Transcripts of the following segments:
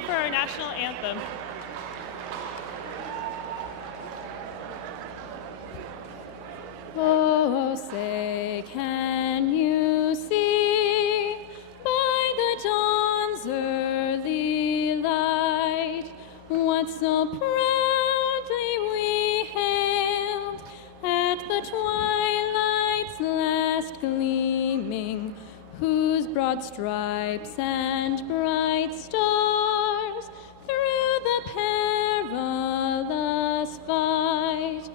stand for our national anthem. Oh, say, can you see by the dawn's early light what so proudly we hailed at the twilight's last gleaming, whose broad stripes and bright stars through the perilous fight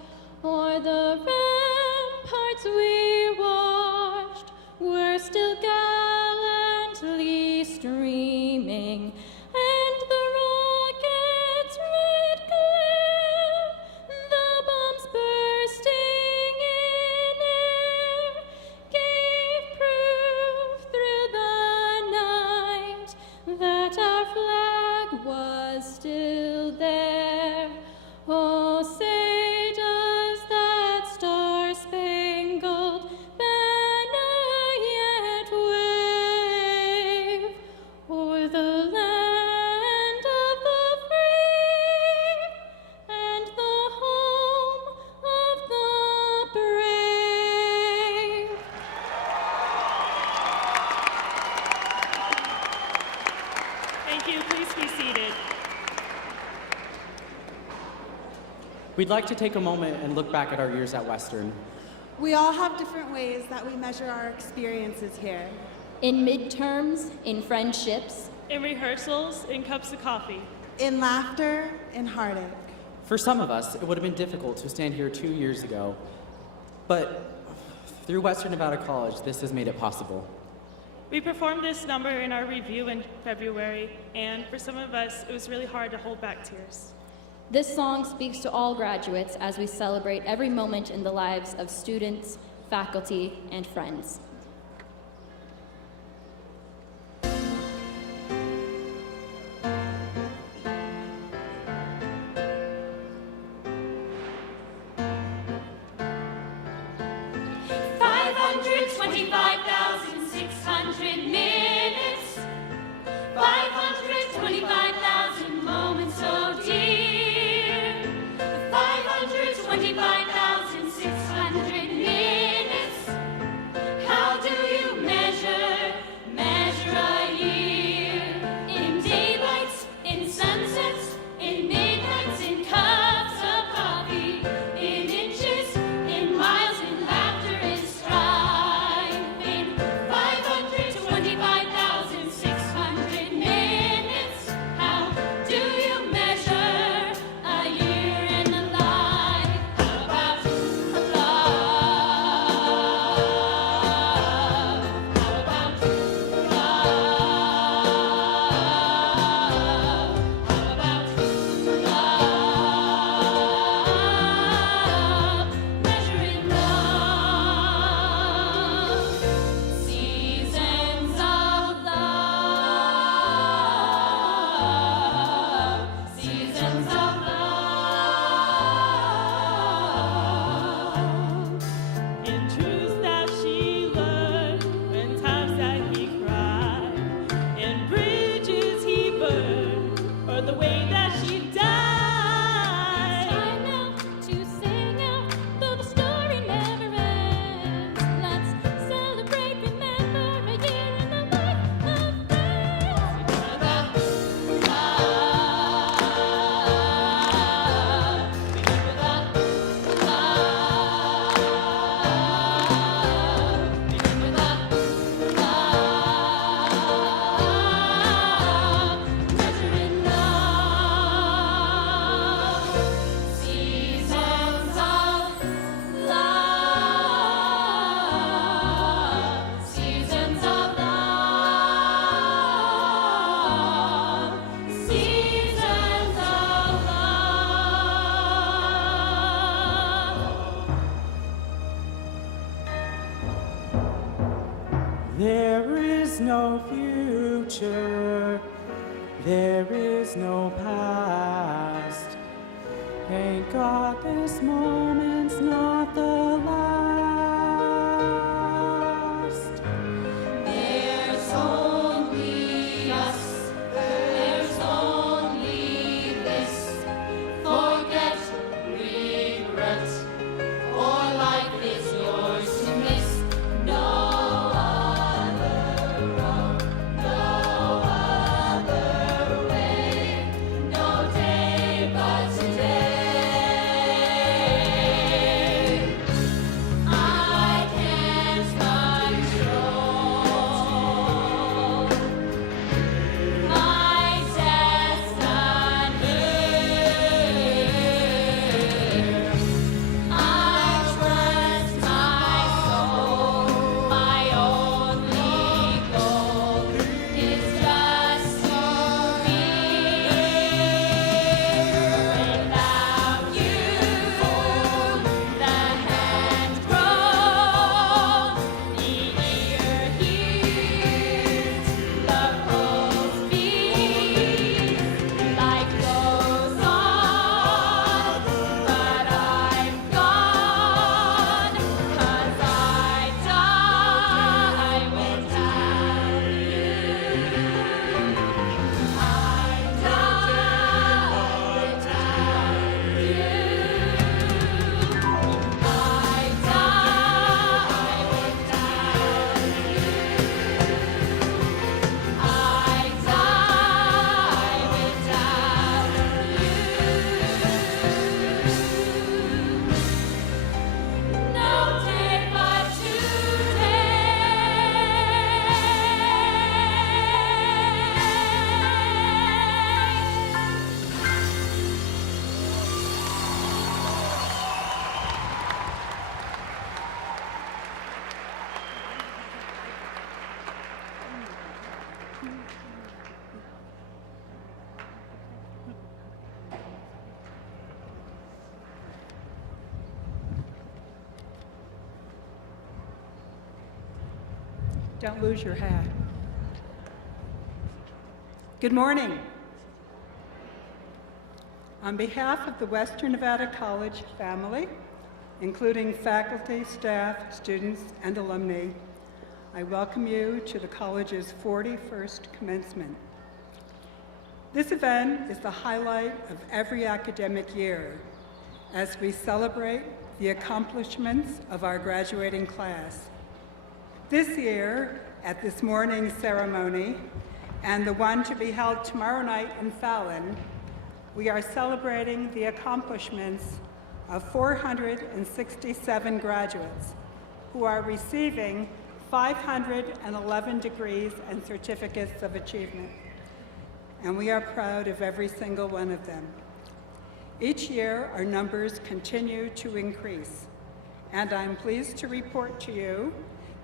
o'er the ramparts we watched were still gallantly streaming, and the rockets' red glare, the bombs bursting in air, gave proof through the night that our flag was still there. Oh, say, does that star-spangled banner yet wave o'er the land of the free and the home of the brave? Thank you. Please be seated. We'd like to take a moment and look back at our years at Western. We all have different ways that we measure our experiences here. In midterms, in friendships, In rehearsals, in cups of coffee. In laughter, in heartache. For some of us, it would have been difficult to stand here 2 years ago, but through Western Nevada College, this has made it possible. We performed this number in our review in February, and for some of us, it was really hard to hold back tears. this song speaks to all graduates as we celebrate every moment in the lives of students, faculty, and friends. minutes, 525,000 moments so dear, 525,600 minutes. How do you measure a year? In daylights, in sunsets, in midnights, in cups of coffee, in inches, in miles, in laughter, in striving. 525,600 minutes. How do you measure a year in a life? How about love? How about love? How about love? Measuring love. Seasons of love. Seasons of love. In truths that she learned, in times that he cried, in bridges he burned, or the way that she died. Time now to sing out, though the story never ends. Let's celebrate, remember a year in the life of friends. How about love? Remember the love. Remember the love. Measuring love. Seasons of love. Seasons of love. Seasons of love. There is no future, there is no past. Thank God this moment's not the last. There's only us. There's only Don't lose your hat. Good morning. On behalf of the Western Nevada College family, including faculty, staff, students, and alumni, I welcome you to the college's 41st commencement. This event is the highlight of every academic year as we celebrate the accomplishments of our graduating class. This year, at this morning's ceremony, and the one to be held tomorrow night in Fallon, we are celebrating the accomplishments of 467 graduates who are receiving 511 degrees and certificates of achievement. And we are proud of every single one of them. Each year, our numbers continue to increase, and I'm pleased to report to you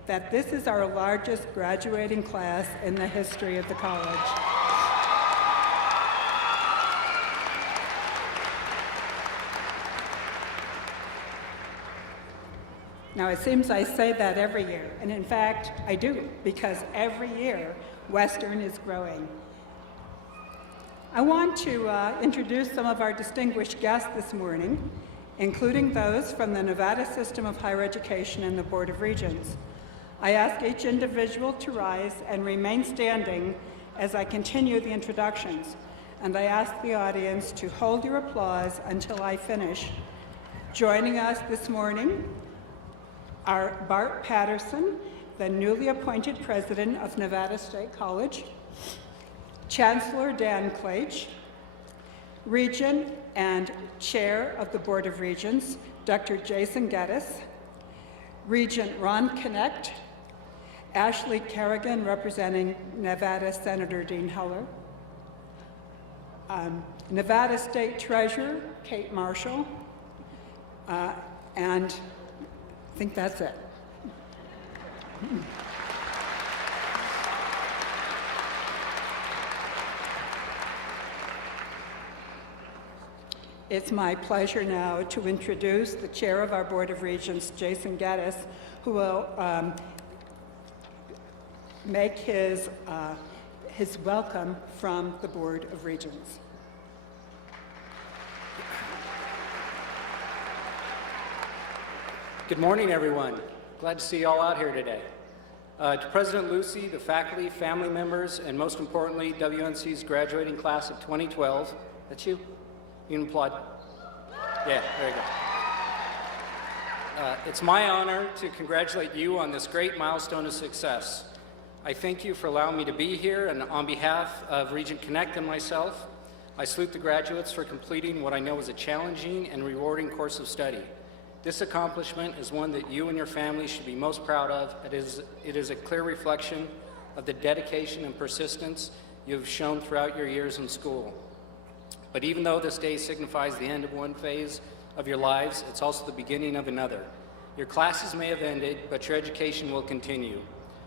that this is our largest graduating class in the history of the college. Now, it seems I say that every year, and in fact, I do, because every year, Western is growing. I want to introduce some of our distinguished guests this morning, including those from the Nevada System of Higher Education and the Board of Regents. I ask each individual to rise and remain standing as I continue the introductions, and I ask the audience to hold your applause until I finish. Joining us this morning are Bart Patterson, the newly appointed president of Nevada State College, Chancellor Dan Claich, Regent and Chair of the Board of Regents, Dr. Jason Geddes, Regent Ron Connect, Ashley Kerrigan, representing Nevada Senator Dean Heller, Nevada State Treasurer Kate Marshall, and I think that's it. It's my pleasure now to introduce the chair of our Board of Regents, Jason Geddes, who will make his welcome from the Board of Regents. Good morning, everyone. Glad to see you all out here today. To President Lucy, the faculty, family members, and most importantly, WNC's graduating class of 2012. That's you? You can applaud. Yeah, there you go. It's my honor to congratulate you on this great milestone of success. I thank you for allowing me to be here, and on behalf of Regent Connect and myself, I salute the graduates for completing what I know is a challenging and rewarding course of study. This accomplishment is one that you and your family should be most proud of. It is a clear reflection of the dedication and persistence you have shown throughout your years in school. But even though this day signifies the end of one phase of your lives, it's also the beginning of another. Your classes may have ended, but your education will continue.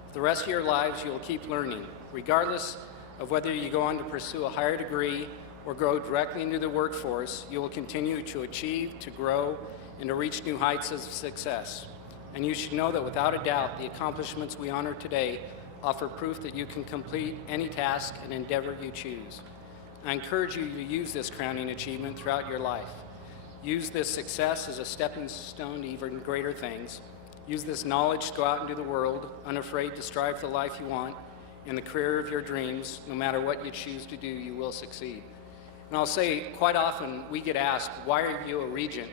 For the rest of your lives, you will keep learning. Regardless of whether you go on to pursue a higher degree or go directly into the workforce, you will continue to achieve, to grow, and to reach new heights of success. And you should know that without a doubt, the accomplishments we honor today offer proof that you can complete any task and endeavor you choose. I encourage you to use this crowning achievement throughout your life. Use this success as a stepping stone to even greater things. Use this knowledge to go out into the world, unafraid to strive for the life you want and the career of your dreams. No matter what you choose to do, you will succeed. And I'll say, quite often we get asked, why are you a regent?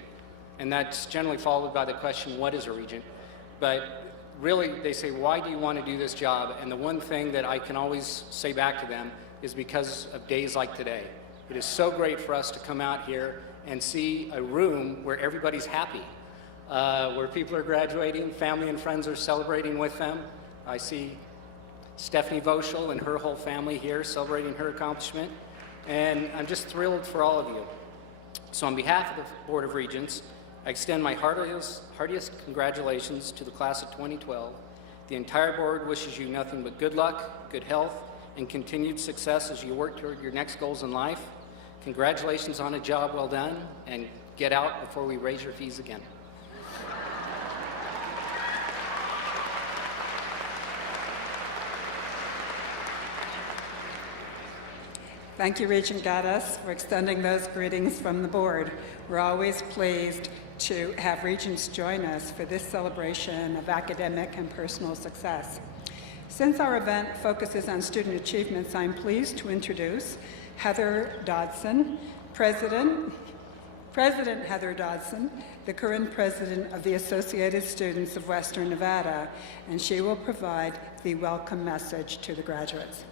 And that's generally followed by the question, what is a regent? But really, they say, why do you want to do this job? And the one thing that I can always say back to them is because of days like today. It is so great for us to come out here and see a room where everybody's happy, where people are graduating, family and friends are celebrating with them. I see Stephanie Voschel and her whole family here celebrating her accomplishment, and I'm just thrilled for all of you. So on behalf of the Board of Regents, I extend my heartiest congratulations to the class of 2012. The entire board wishes you nothing but good luck, good health, and continued success as you work toward your next goals in life. Congratulations on a job well done, and get out before we raise your fees again. Thank you, Regent Gaddis, for extending those greetings from the board. We're always pleased to have regents join us for this celebration of academic and personal success. Since our event focuses on student achievements, I'm pleased to introduce Heather Dodson, President Heather Dodson, the current president of the Associated Students of Western Nevada, and she will provide the welcome message to the graduates.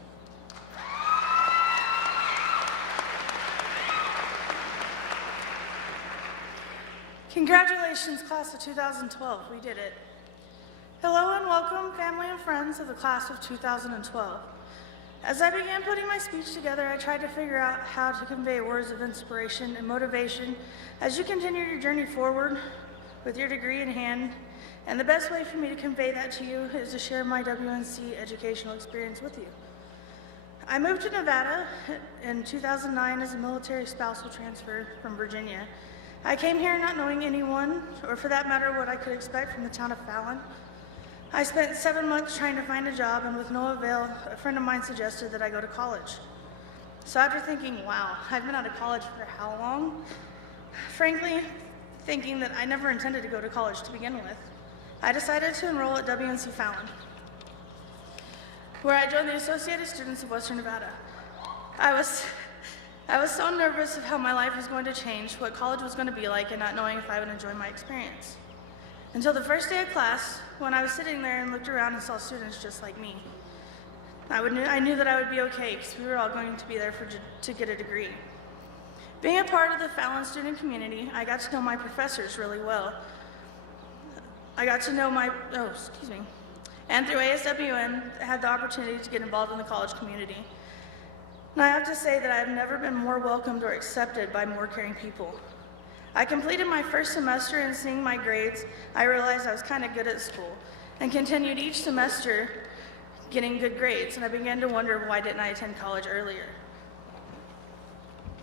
Congratulations, class of 2012. We did it. Hello and welcome, family and friends of the class of 2012. As I began putting my speech together, I tried to figure out how to convey words of inspiration and motivation as you continue your journey forward with your degree in hand. And the best way for me to convey that to you is to share my WNC educational experience with you. I moved to Nevada in 2009 as a military spousal transfer from Virginia. I came here not knowing anyone, or for that matter, what I could expect from the town of Fallon. I spent 7 months trying to find a job, and with no avail, a friend of mine suggested that I go to college. So after thinking, wow, I've been out of college for how long? Frankly, thinking that I never intended to go to college to begin with, I decided to enroll at WNC Fallon, where I joined the Associated Students of Western Nevada. I was so nervous of how my life was going to change, what college was going to be like, and not knowing if I would enjoy my experience. Until the first day of class, when I was sitting there and looked around and saw students just like me. I knew that I would be okay because we were all going to be there to get a degree. Being a part of the Fallon student community, I got to know my professors really well. I got to know and through ASWN, I had the opportunity to get involved in the college community. And I have to say that I've never been more welcomed or accepted by more caring people. I completed my first semester, and seeing my grades, I realized I was kind of good at school, and continued each semester getting good grades, and I began to wonder why didn't I attend college earlier.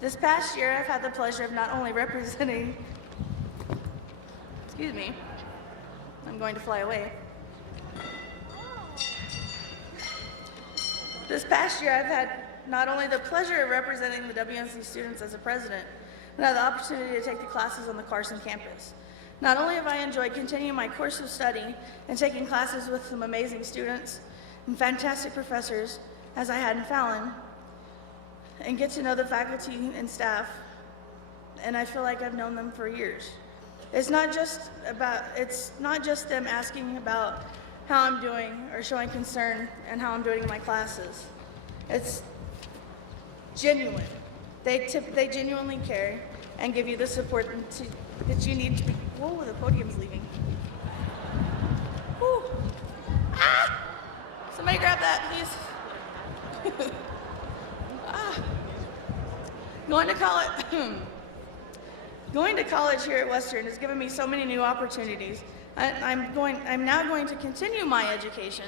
This past year, I've had the pleasure of not only representing, I'm going to fly away. This past year, I've had not only the pleasure of representing the WNC students as a president, but I had the opportunity to take the classes on the Carson campus. Not only have I enjoyed continuing my course of study and taking classes with some amazing students and fantastic professors, as I had in Fallon, and get to know the faculty and staff, and I feel like I've known them for years. It's not just them asking about how I'm doing or showing concern and how I'm doing in my classes. It's genuine. They genuinely care and give you the support that you need to be. Whoa, the podium's leaving. Whew. Ah! Somebody grab that, please. Going to college here at Western has given me so many new opportunities. I'm now going to continue my education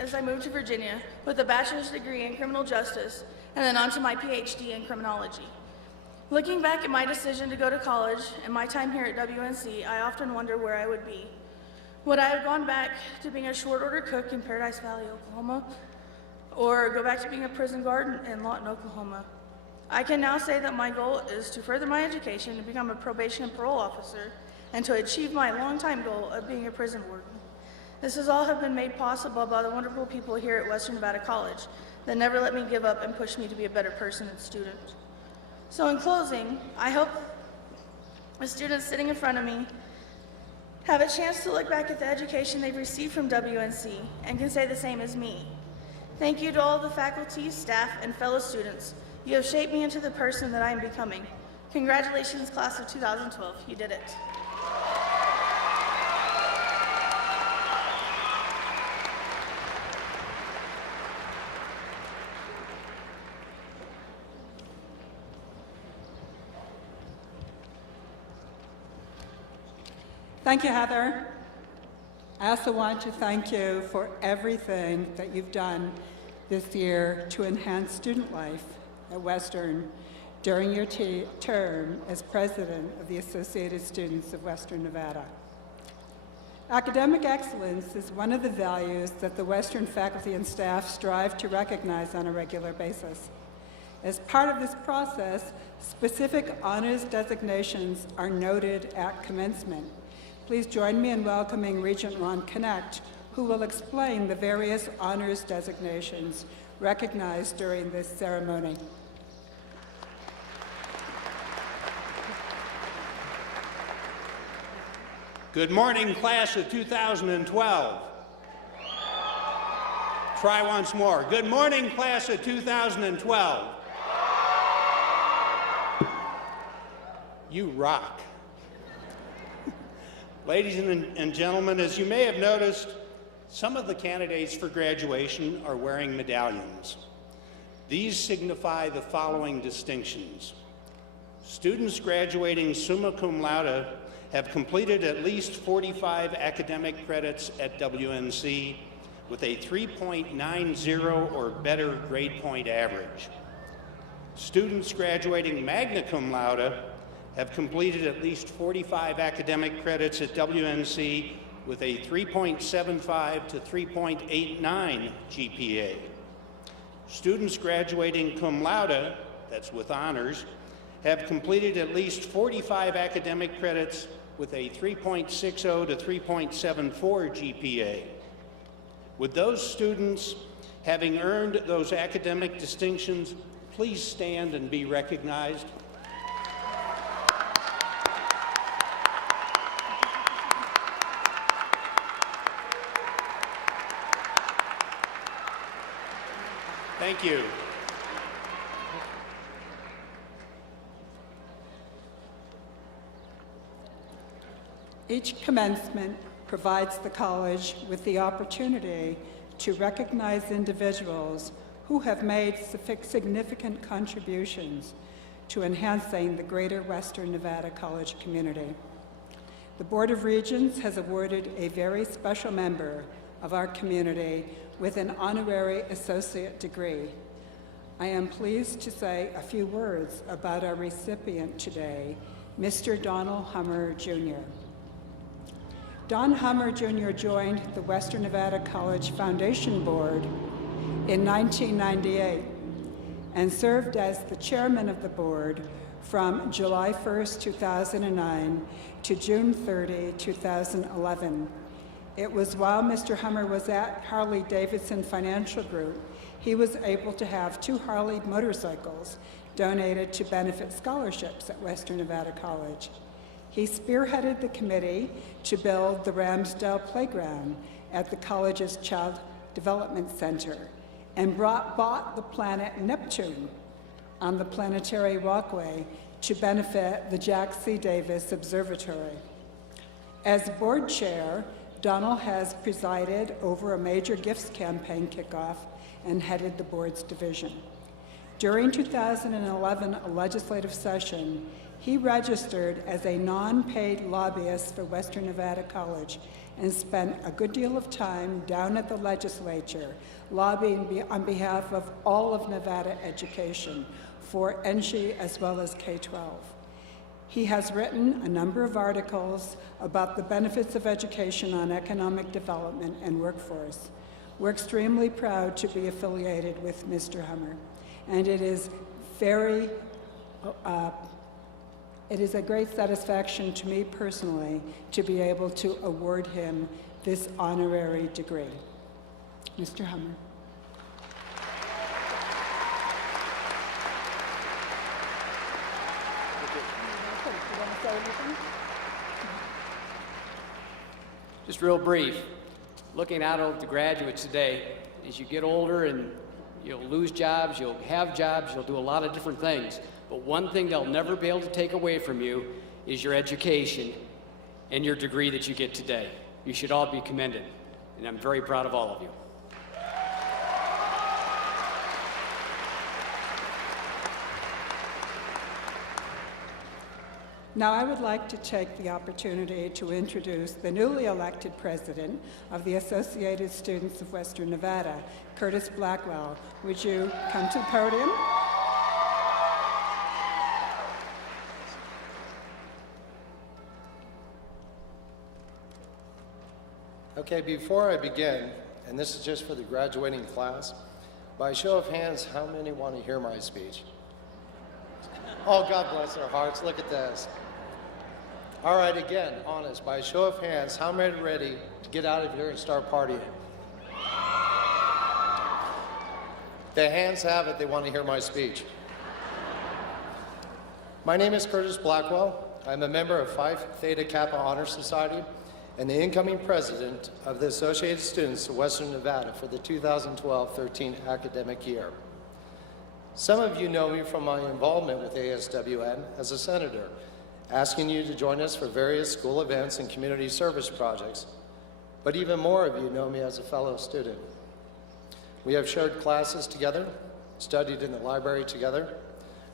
as I moved to Virginia with a bachelor's degree in criminal justice and then on to my PhD in criminology. Looking back at my decision to go to college and my time here at WNC, I often wonder where I would be. Would I have gone back to being a short order cook in Paradise Valley, Oklahoma, or go back to being a prison guard in Lawton, Oklahoma? I can now say that my goal is to further my education and become a probation and parole officer and to achieve my longtime goal of being a prison warden. This has all have been made possible by the wonderful people here at Western Nevada College that never let me give up and push me to be a better person and student. So in closing, I hope the students sitting in front of me have a chance to look back at the education they've received from WNC and can say the same as me. Thank you to all the faculty, staff, and fellow students. You have shaped me into the person that I am becoming. Congratulations, class of 2012. You did it. Thank you, Heather. I also want to thank you for everything that you've done this year to enhance student life at Western during your term as president of the Associated Students of Western Nevada. Academic excellence is one of the values that the Western faculty and staff strive to recognize on a regular basis. As part of this process, specific honors designations are noted at commencement. Please join me in welcoming Regent Ron Knecht, who will explain the various honors designations recognized during this ceremony. Good morning, class of 2012. Try once more. Good morning, class of 2012. You rock. Ladies and gentlemen, as you may have noticed, some of the candidates for graduation are wearing medallions. These signify the following distinctions. Students graduating summa cum laude have completed at least 45 academic credits at WNC with a 3.90 or better grade point average. Students graduating magna cum laude have completed at least 45 academic credits at WNC with a 3.75 to 3.89 GPA. Students graduating cum laude, that's with honors, have completed at least 45 academic credits with a 3.60 to 3.74 GPA. Would those students, having earned those academic distinctions, please stand and be recognized? Thank you. Each commencement provides the college with the opportunity to recognize individuals who have made significant contributions to enhancing the greater Western Nevada College community. The Board of Regents has awarded a very special member of our community with an honorary associate degree. I am pleased to say a few words about our recipient today, Mr. Donald Hummer, Jr. Don Hummer Jr. joined the Western Nevada College Foundation Board in 1998 and served as the chairman of the board from July 1st, 2009 to June 30, 2011. It was while Mr. Hummer was at Harley-Davidson Financial Group, he was able to have 2 Harley motorcycles donated to benefit scholarships at Western Nevada College. He spearheaded the committee to build the Ramsdale Playground at the college's Child Development Center and bought the planet Neptune on the planetary walkway to benefit the Jack C. Davis Observatory. As board chair, Donald has presided over a major gifts campaign kickoff and headed the board's division. During 2011 legislative session, he registered as a non-paid lobbyist for Western Nevada College and spent a good deal of time down at the legislature lobbying on behalf of all of Nevada education for NSHE as well as K-12. He has written a number of articles about the benefits of education on economic development and workforce. We're extremely proud to be affiliated with Mr. Hummer, and it is a great satisfaction to me personally to be able to award him this honorary degree. Mr. Hummer. Just real brief, looking out at the graduates today, as you get older and you'll lose jobs, you'll have jobs, you'll do a lot of different things. But one thing they'll never be able to take away from you is your education and your degree that you get today. You should all be commended, and I'm very proud of all of you. Now I would like to take the opportunity to introduce the newly elected president of the Associated Students of Western Nevada, Curtis Blackwell. Would you come to the podium? Okay, before I begin, and this is just for the graduating class, by show of hands, how many want to hear my speech? Oh, God bless their hearts, look at this. All right, again, honest, by show of hands, how many are ready to get out of here and start partying? The hands have it, they want to hear my speech. My name is Curtis Blackwell. I'm a member of Phi Theta Kappa Honor Society and the incoming president of the Associated Students of Western Nevada for the 2012-13 academic year. Some of you know me from my involvement with ASWN as a senator, asking you to join us for various school events and community service projects, but even more of you know me as a fellow student. We have shared classes together, studied in the library together,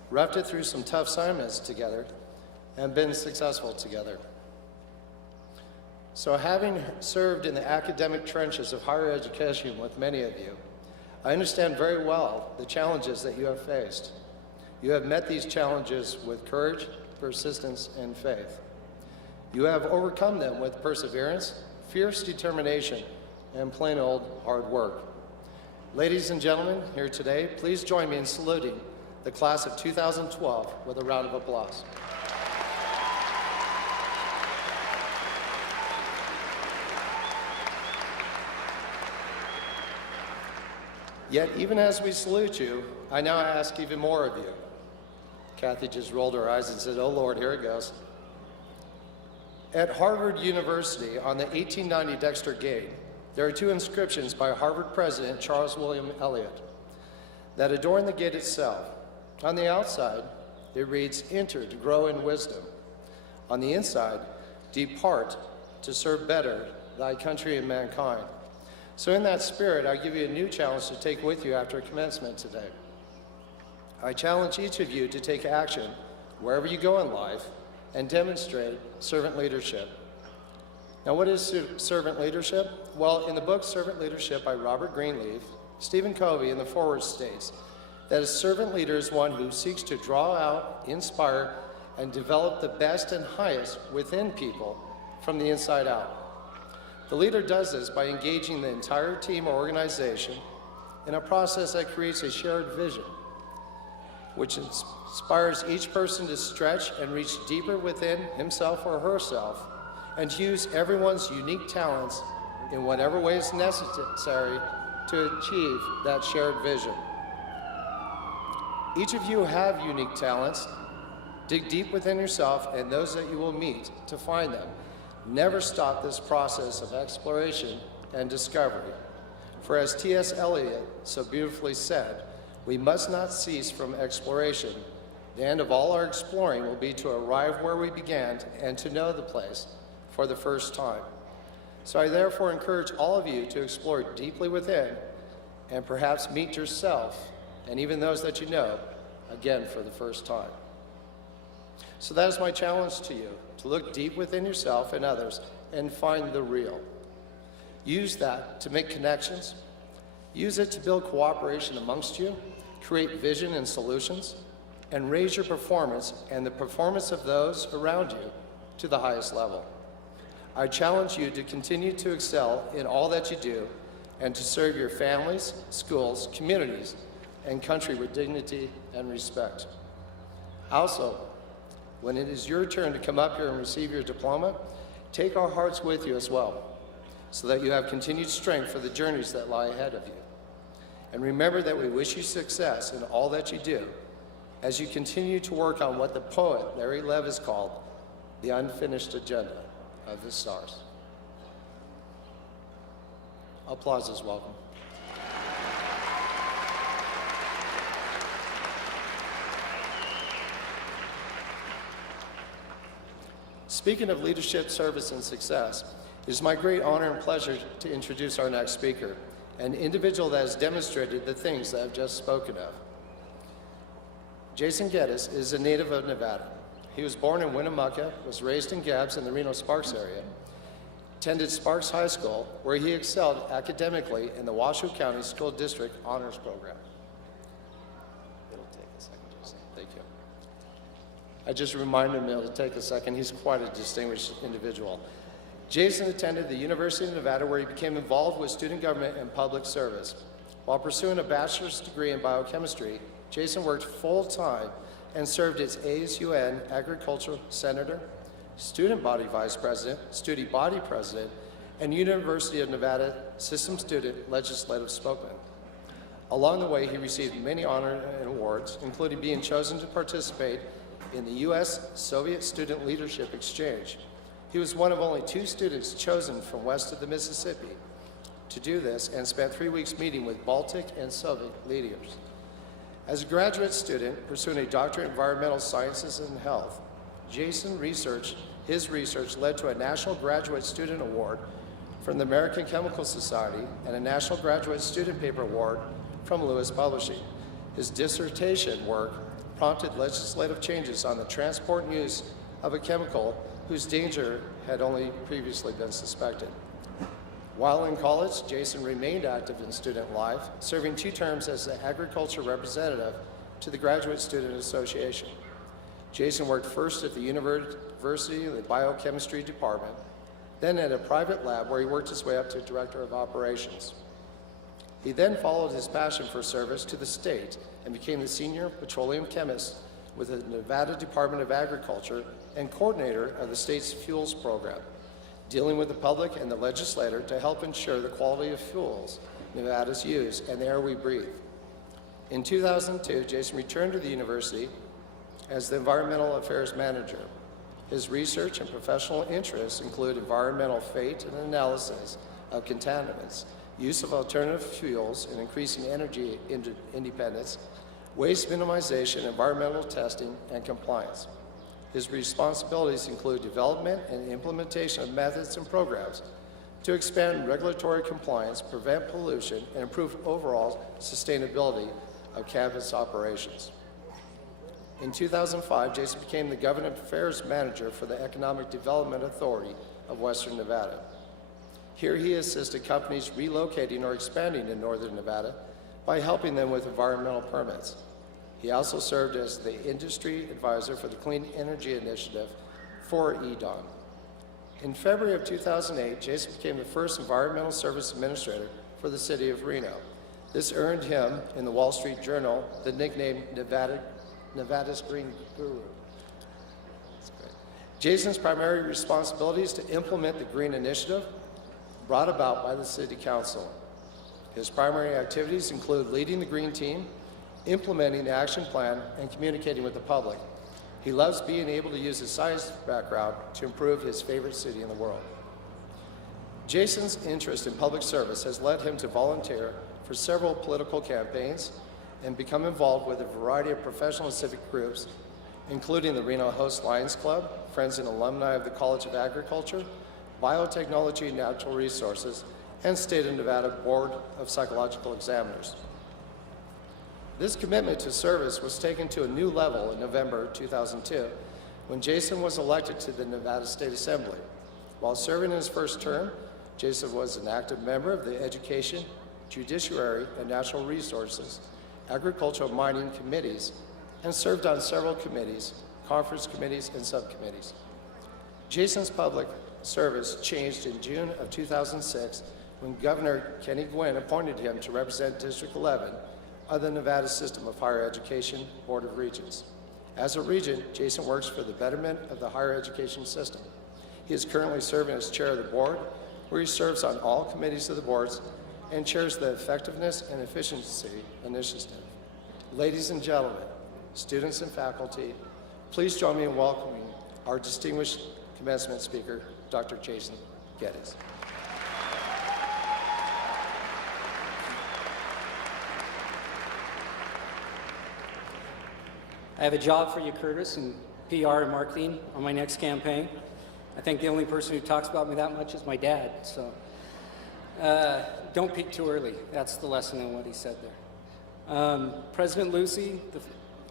roughed it through some tough assignments together, and been successful together. So having served in the academic trenches of higher education with many of you, I understand very well the challenges that you have faced. You have met these challenges with courage, persistence, and faith. You have overcome them with perseverance, fierce determination, and plain old hard work. Ladies and gentlemen, here today, please join me in saluting the class of 2012 with a round of applause. Yet, even as we salute you, I now ask even more of you. Kathy just rolled her eyes and said, "Oh Lord, here it goes." At Harvard University on the 1890 Dexter Gate, there are two inscriptions by Harvard President Charles William Eliot that adorn the gate itself. On the outside, it reads, "Enter to grow in wisdom." On the inside, "Depart to serve better thy country and mankind." So in that spirit, I give you a new challenge to take with you after commencement today. I challenge each of you to take action wherever you go in life and demonstrate servant leadership. Now, what is servant leadership? Well, in the book Servant Leadership by Robert Greenleaf, Stephen Covey in the foreword states that a servant leader is one who seeks to draw out, inspire, and develop the best and highest within people from the inside out. The leader does this by engaging the entire team or organization in a process that creates a shared vision, which inspires each person to stretch and reach deeper within himself or herself and to use everyone's unique talents in whatever way is necessary to achieve that shared vision. Each of you have unique talents. Dig deep within yourself and those that you will meet to find them. Never stop this process of exploration and discovery. For as T.S. Eliot so beautifully said, we must not cease from exploration. The end of all our exploring will be to arrive where we began and to know the place for the first time. So I therefore encourage all of you to explore deeply within and perhaps meet yourself and even those that you know again for the first time. So that is my challenge to you, to look deep within yourself and others and find the real. Use that to make connections. Use it to build cooperation amongst you, create vision and solutions, and raise your performance and the performance of those around you to the highest level. I challenge you to continue to excel in all that you do and to serve your families, schools, communities, and country with dignity and respect. Also, when it is your turn to come up here and receive your diploma, take our hearts with you as well, so that you have continued strength for the journeys that lie ahead of you. And remember that we wish you success in all that you do as you continue to work on what the poet Larry Lev has called the unfinished agenda of the stars. Applause is welcome. Speaking of leadership, service, and success, it is my great honor and pleasure to introduce our next speaker, an individual that has demonstrated the things that I've just spoken of. Jason Geddes is a native of Nevada. He was born in Winnemucca, was raised in Gabbs in the Reno-Sparks area, attended Sparks High School, where he excelled academically in the Washoe County School District Honors Program. It'll take a second, Jason. Thank you. I just reminded him it'll take a second. He's quite a distinguished individual. Jason attended the University of Nevada, where he became involved with student government and public service. While pursuing a bachelor's degree in biochemistry, Jason worked full-time and served as ASUN agricultural senator, student body vice president, student body president, and University of Nevada system student legislative spokesman. Along the way, he received many honors and awards, including being chosen to participate in the U.S.-Soviet Student Leadership Exchange. He was one of only 2 students chosen from west of the Mississippi to do this, and spent 3 weeks meeting with Baltic and Soviet leaders. As a graduate student pursuing a doctorate in environmental sciences and health, his research led to a National Graduate Student Award from the American Chemical Society and a National Graduate Student Paper Award from Lewis Publishing. His dissertation work prompted legislative changes on the transport and use of a chemical whose danger had only previously been suspected. While in college, Jason remained active in student life, serving 2 terms as the agriculture representative to the Graduate Student Association. Jason worked first at the university in the biochemistry department, then at a private lab where he worked his way up to director of operations. He then followed his passion for service to the state and became the senior petroleum chemist with the Nevada Department of Agriculture and coordinator of the state's fuels program, dealing with the public and the legislature to help ensure the quality of fuels Nevada's use and the air we breathe. In 2002, Jason returned to the university as the environmental affairs manager. His research and professional interests include environmental fate and analysis of contaminants, use of alternative fuels and increasing energy independence, waste minimization, environmental testing, and compliance. His responsibilities include development and implementation of methods and programs to expand regulatory compliance, prevent pollution, and improve overall sustainability of campus operations. In 2005, Jason became the Government Affairs Manager for the Economic Development Authority of Western Nevada. Here he assisted companies relocating or expanding in Northern Nevada by helping them with environmental permits. He also served as the industry advisor for the Clean Energy Initiative for EDON. In February of 2008, Jason became the first environmental service administrator for the city of Reno. This earned him, in the Wall Street Journal, the nickname Nevada's Green Guru. Jason's primary responsibility is to implement the Green Initiative brought about by the City Council. His primary activities include leading the Green Team, implementing the action plan, and communicating with the public. He loves being able to use his science background to improve his favorite city in the world. Jason's interest in public service has led him to volunteer for several political campaigns and become involved with a variety of professional and civic groups, including the Reno Host Lions Club, Friends and Alumni of the College of Agriculture, Biotechnology and Natural Resources, and State of Nevada Board of Psychological Examiners. This commitment to service was taken to a new level in November 2002 when Jason was elected to the Nevada State Assembly. While serving in his first term, Jason was an active member of the Education, Judiciary, and Natural Resources, Agricultural Mining Committees, and served on several committees, conference committees, and subcommittees. Jason's public service changed in June of 2006 when Governor Kenny Gwinn appointed him to represent District 11 of the Nevada System of Higher Education Board of Regents. As a regent, Jason works for the betterment of the higher education system. He is currently serving as chair of the board, where he serves on all committees of the boards and chairs the Effectiveness and Efficiency Initiative. Ladies and gentlemen, students and faculty, please join me in welcoming our distinguished commencement speaker, Dr. Jason Geddes. I have a job for you, Curtis, in PR and marketing on my next campaign. I think the only person who talks about me that much is my dad, so don't peak too early. That's the lesson in what he said there. President Lucy,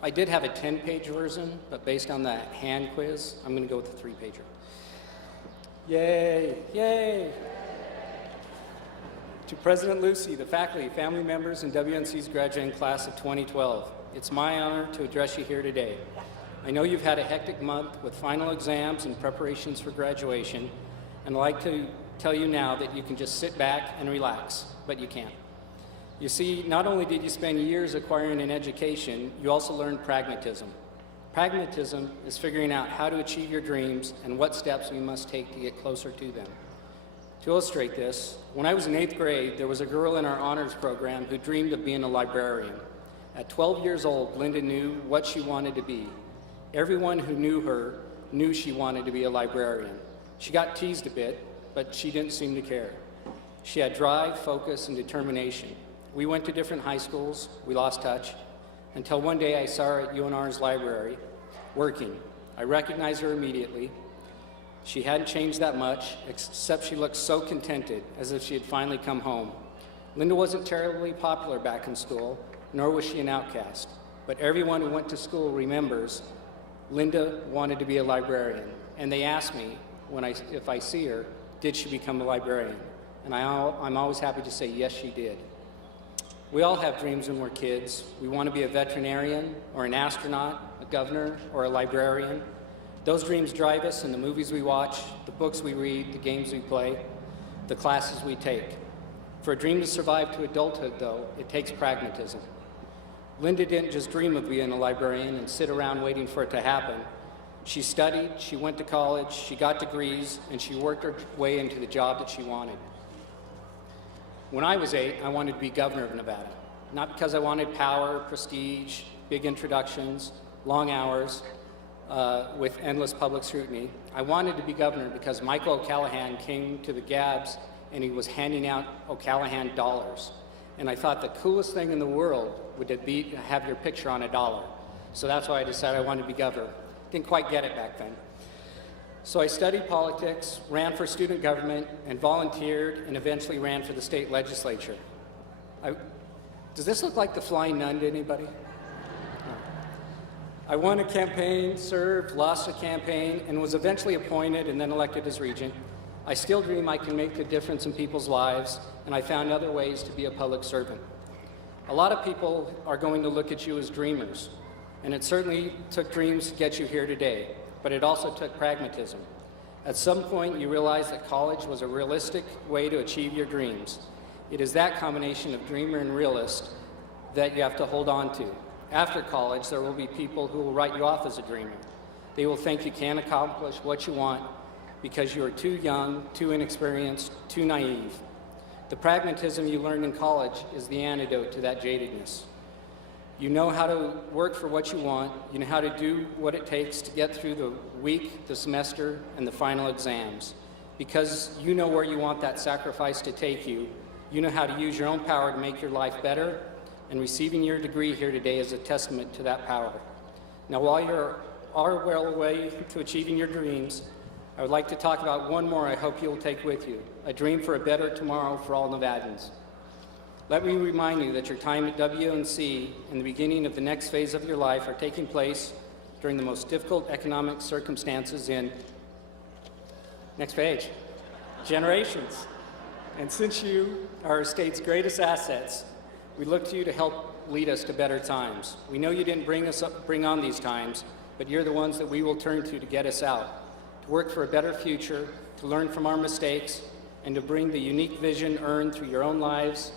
I did have a 10-page version, but based on that hand quiz, I'm going to go with the 3-pager. Yay, yay. To President Lucy, the faculty, family members, and WNC's graduating class of 2012, it's my honor to address you here today. I know you've had a hectic month with final exams and preparations for graduation, And I'd like to tell you now that you can just sit back and relax, but you can't. You see, not only did you spend years acquiring an education, you also learned pragmatism. Pragmatism is figuring out how to achieve your dreams and what steps we must take to get closer to them. To illustrate this, when I was in 8th grade, there was a girl in our honors program who dreamed of being a librarian. At 12 years old, Linda knew what she wanted to be. Everyone who knew her knew she wanted to be a librarian. She got teased a bit, but she didn't seem to care. She had drive, focus, and determination. We went to different high schools. We lost touch until one day I saw her at UNR's library working. I recognized her immediately. She hadn't changed that much, except she looked so contented, as if she had finally come home. Linda wasn't terribly popular back in school, nor was she an outcast. But everyone who went to school remembers Linda wanted to be a librarian. And they asked me, if I see her, did she become a librarian? And I'm always happy to say, yes, she did. We all have dreams when we're kids. We want to be a veterinarian, or an astronaut, a governor, or a librarian. Those dreams drive us in the movies we watch, the books we read, the games we play, the classes we take. For a dream to survive to adulthood, though, it takes pragmatism. Linda didn't just dream of being a librarian and sit around waiting for it to happen. She studied, she went to college, she got degrees, and she worked her way into the job that she wanted. When I was 8, I wanted to be governor of Nevada. Not because I wanted power, prestige, big introductions, long hours, with endless public scrutiny. I wanted to be governor because Michael O'Callahan came to the Gabs and he was handing out O'Callahan dollars. And I thought the coolest thing in the world would be to have your picture on a dollar. So that's why I decided I wanted to be governor. Didn't quite get it back then. So I studied politics, ran for student government, and volunteered, and eventually ran for the state legislature. Does this look like the Flying Nun to anybody? I won a campaign, served, lost a campaign, and was eventually appointed and then elected as regent. I still dream I can make a difference in people's lives, and I found other ways to be a public servant. A lot of people are going to look at you as dreamers, and it certainly took dreams to get you here today, but it also took pragmatism. At some point, you realized that college was a realistic way to achieve your dreams. It is that combination of dreamer and realist that you have to hold on to. After college, there will be people who will write you off as a dreamer. They will think you can't accomplish what you want because you are too young, too inexperienced, too naive. The pragmatism you learned in college is the antidote to that jadedness. You know how to work for what you want. You know how to do what it takes to get through the week, the semester, and the final exams. Because you know where you want that sacrifice to take you, you know how to use your own power to make your life better, and receiving your degree here today is a testament to that power. Now, while you're well away to achieving your dreams, I would like to talk about one more I hope you'll take with you, a dream for a better tomorrow for all Nevadans. Let me remind you that your time at WNC and the beginning of the next phase of your life are taking place during the most difficult economic circumstances in, next page, generations. And since you are our state's greatest assets, we look to you to help lead us to better times. We know you didn't bring on these times, but you're the ones that we will turn to get us out, to work for a better future, to learn from our mistakes, and to bring the unique vision earned through your own lives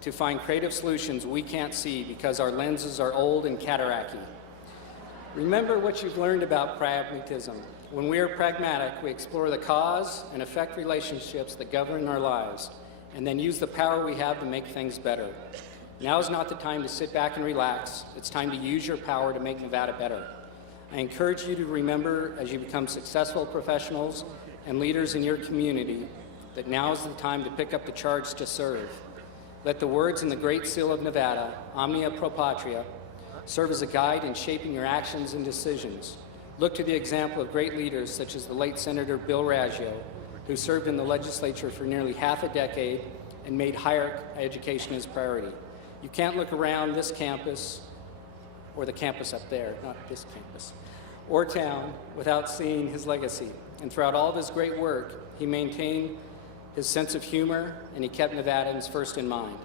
to find creative solutions we can't see because our lenses are old and cataracty. Remember what you've learned about pragmatism. When we are pragmatic, we explore the cause and effect relationships that govern our lives, and then use the power we have to make things better. Now is not the time to sit back and relax. It's time to use your power to make Nevada better. I encourage you to remember as you become successful professionals and leaders in your community that now is the time to pick up the charge to serve. Let the words in the Great Seal of Nevada, Omnia Pro Patria, serve as a guide in shaping your actions and decisions. Look to the example of great leaders such as the late Senator Bill Raggio, who served in the legislature for nearly half a decade and made higher education his priority. You can't look around this campus, or the campus up there, not this campus, or town, without seeing his legacy. And throughout all of his great work, he maintained his sense of humor, and he kept Nevadans first in mind.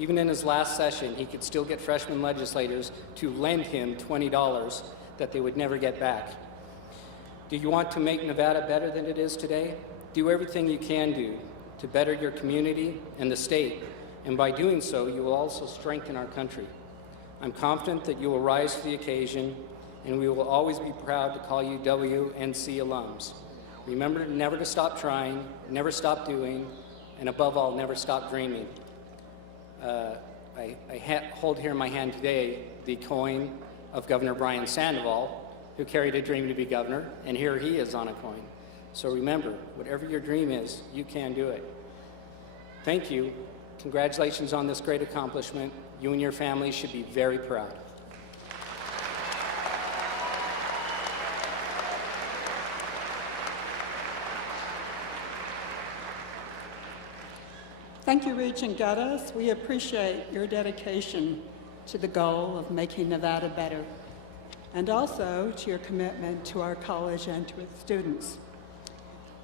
Even in his last session, he could still get freshman legislators to lend him $20 that they would never get back. Do you want to make Nevada better than it is today? Do everything you can do to better your community and the state, and by doing so, you will also strengthen our country. I'm confident that you will rise to the occasion, and we will always be proud to call you WNC alums. Remember never to stop trying, never stop doing, and above all, never stop dreaming. I hold here in my hand today the coin of Governor Brian Sandoval, who carried a dream to be governor, and here he is on a coin. So remember, whatever your dream is, you can do it. Thank you. Congratulations on this great accomplishment. You and your family should be very proud. Thank you, Regent Geddes. We appreciate your dedication to the goal of making Nevada better, and also to your commitment to our college and to its students.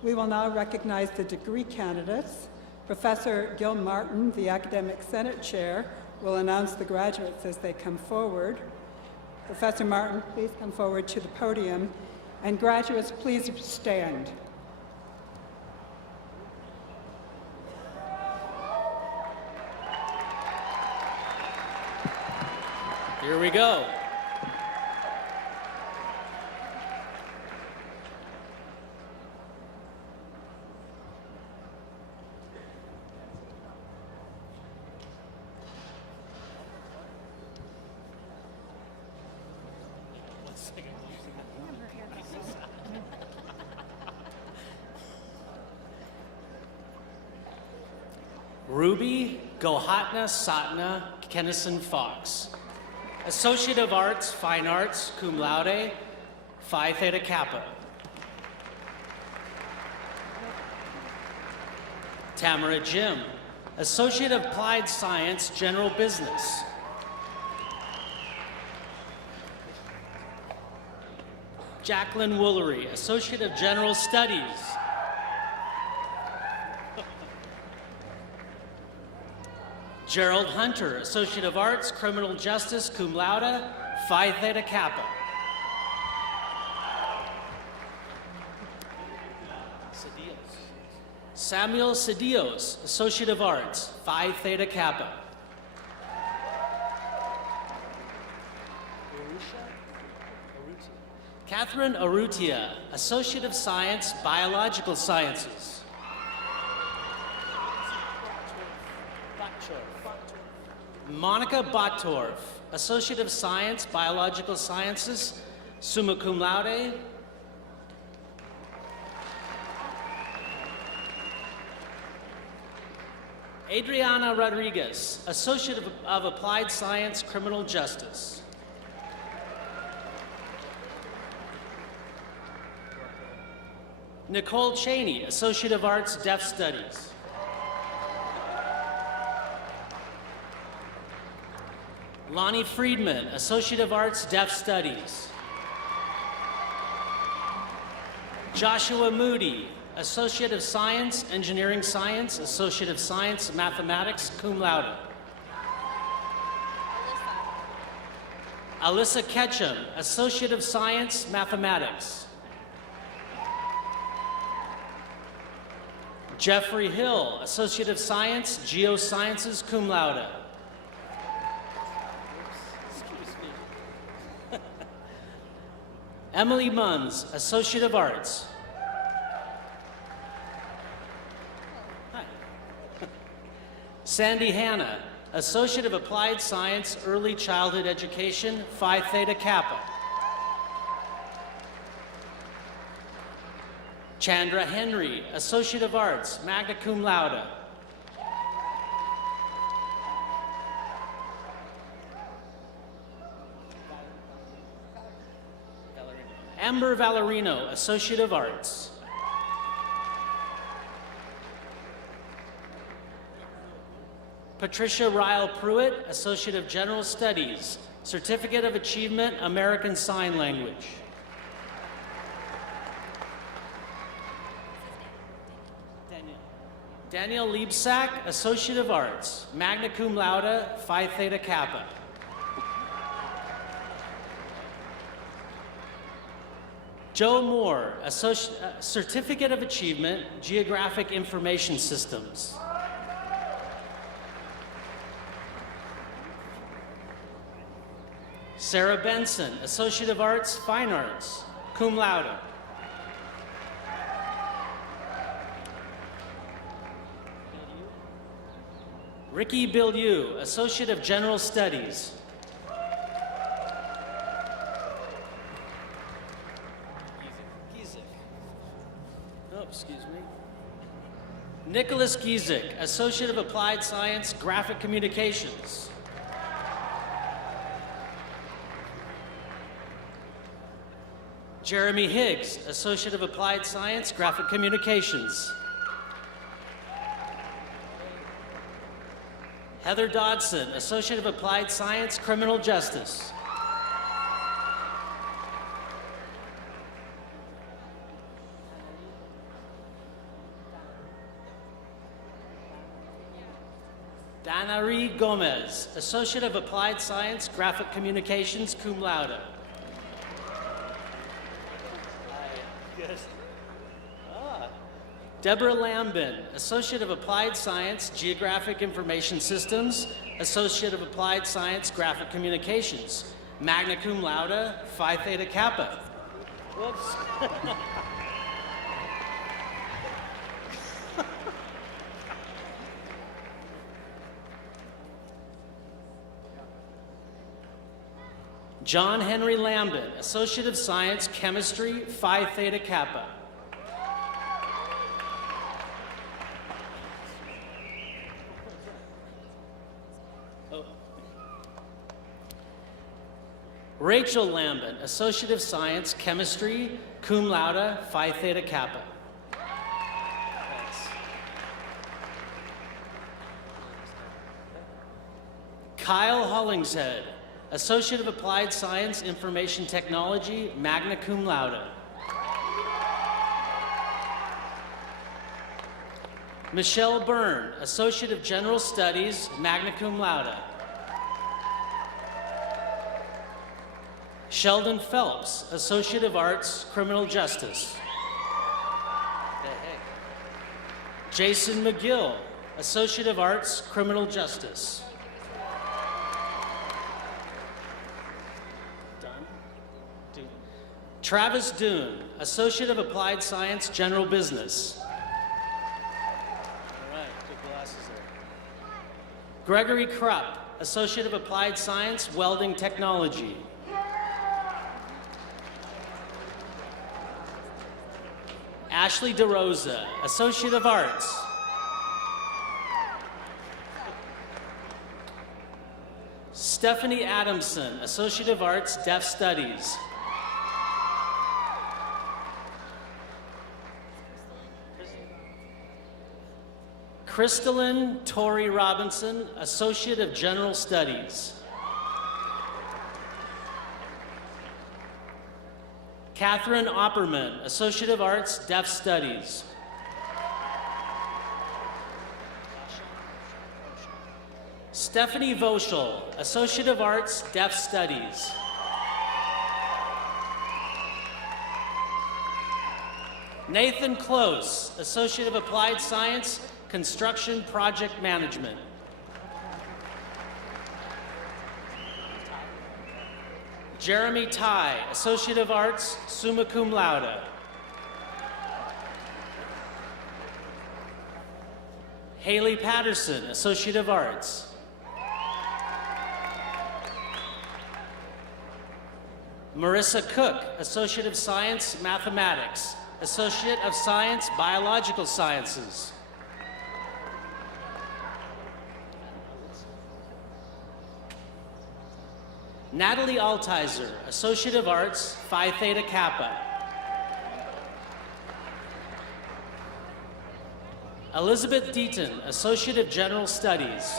We will now recognize the degree candidates. Professor Gil Martin, the Academic Senate Chair, will announce the graduates as they come forward. Professor Martin, please come forward to the podium, and graduates, please stand. Here we go. Ruby Gohatna Satna Kennison Fox, Associate of Arts, Fine Arts, cum laude, Phi Theta Kappa. Tamara Jim, Associate of Applied Science, General Business. Jacqueline Woolery, Associate of General Studies. Gerald Hunter, Associate of Arts, Criminal Justice, cum laude, Phi Theta Kappa. Samuel Cedillos, Associate of Arts, Phi Theta Kappa. Catherine Arrutia, Associate of Science, Biological Sciences. Monica Bottorff, Associate of Science, Biological Sciences, summa cum laude. Adriana Rodriguez, Associate of Applied Science, Criminal Justice. Nicole Cheney, Associate of Arts, Deaf Studies. Lonnie Friedman, Associate of Arts, Deaf Studies. Joshua Moody, Associate of Science, Engineering Science, Associate of Science, Mathematics, cum laude. Alyssa Ketchum, Associate of Science, Mathematics. Jeffrey Hill, Associate of Science, Geosciences, cum laude. Emily Munns, Associate of Arts. Hi. Sandy Hanna, Associate of Applied Science, Early Childhood Education, Phi Theta Kappa. Chandra Henry, Associate of Arts, magna cum laude. Amber Valerino, Associate of Arts. Patricia Ryle Pruitt, Associate of General Studies, Certificate of Achievement, American Sign Language. Daniel Liebsack, Associate of Arts, magna cum laude, Phi Theta Kappa. Joe Moore, Certificate of Achievement, Geographic Information Systems. Sarah Benson, Associate of Arts, Fine Arts, cum laude. Ricky Billieu, Associate of General Studies. Oh, excuse me. Nicholas Giesick, Associate of Applied Science, Graphic Communications. Jeremy Higgs, Associate of Applied Science, Graphic Communications. Heather Dodson, Associate of Applied Science, Criminal Justice. Danari Gomez, Associate of Applied Science, Graphic Communications, cum laude. Deborah Lambin, Associate of Applied Science, Geographic Information Systems, Associate of Applied Science, Graphic Communications, magna cum laude, Phi Theta Kappa. Whoops. John Henry Lambin, Associate of Science, Chemistry, Phi Theta Kappa. Rachel Lambin, Associate of Science, Chemistry, cum laude, Phi Theta Kappa. Kyle Hollingshead, Associate of Applied Science, Information Technology, magna cum laude. Michelle Byrne, Associate of General Studies, magna cum laude. Sheldon Phelps, Associate of Arts, Criminal Justice. Jason McGill, Associate of Arts, Criminal Justice. Travis Doon, Associate of Applied Science, General Business. All right, good glasses there. Gregory Krupp, Associate of Applied Science, Welding Technology. Ashley DeRosa, Associate of Arts. Stephanie Adamson, Associate of Arts, Deaf Studies. Crystalline Tori Robinson, Associate of General Studies. Catherine Opperman, Associate of Arts, Deaf Studies. Stephanie Voschel, Associate of Arts, Deaf Studies. Nathan Close, Associate of Applied Science, Construction Project Management. Jeremy Tai, Associate of Arts, summa cum laude. Haley Patterson, Associate of Arts. Marissa Cook, Associate of Science, Mathematics. Associate of Science, Biological Sciences. Natalie Altizer, Associate of Arts, Phi Theta Kappa. Elizabeth Deaton, Associate of General Studies.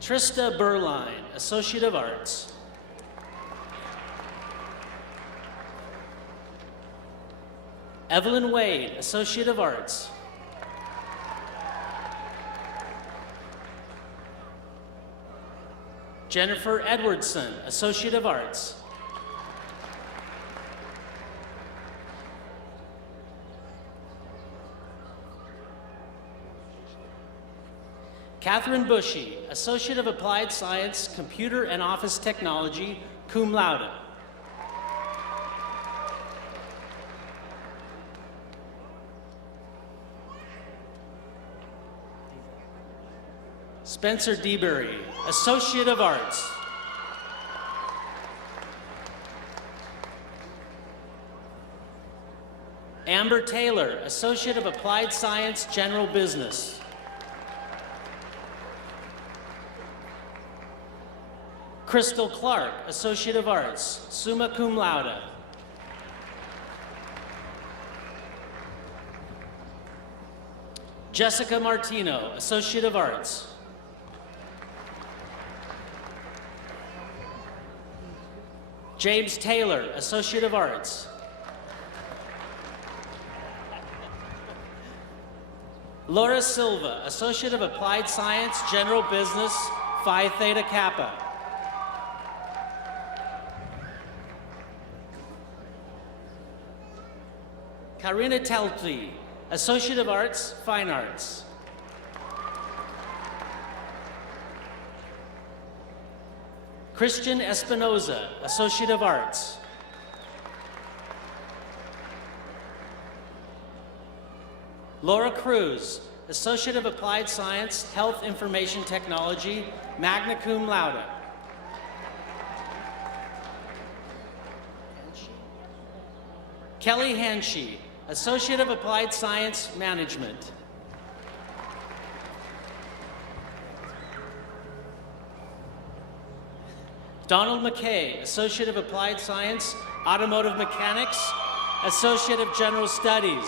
Trista Berline, Associate of Arts. Evelyn Wade, Associate of Arts. Jennifer Edwardson, Associate of Arts. Catherine Bushy, Associate of Applied Science, Computer and Office Technology, cum laude. Spencer DeBerry, Associate of Arts. Amber Taylor, Associate of Applied Science, General Business. Crystal Clark, Associate of Arts, summa cum laude. Jessica Martino, Associate of Arts. James Taylor, Associate of Arts. Laura Silva, Associate of Applied Science, General Business, Phi Theta Kappa. Karina Teltli, Associate of Arts, Fine Arts. Christian Espinoza, Associate of Arts. Laura Cruz, Associate of Applied Science, Health Information Technology, magna cum laude. Kelly Hanshi, Associate of Applied Science, Management. Donald McKay, Associate of Applied Science, Automotive Mechanics, Associate of General Studies.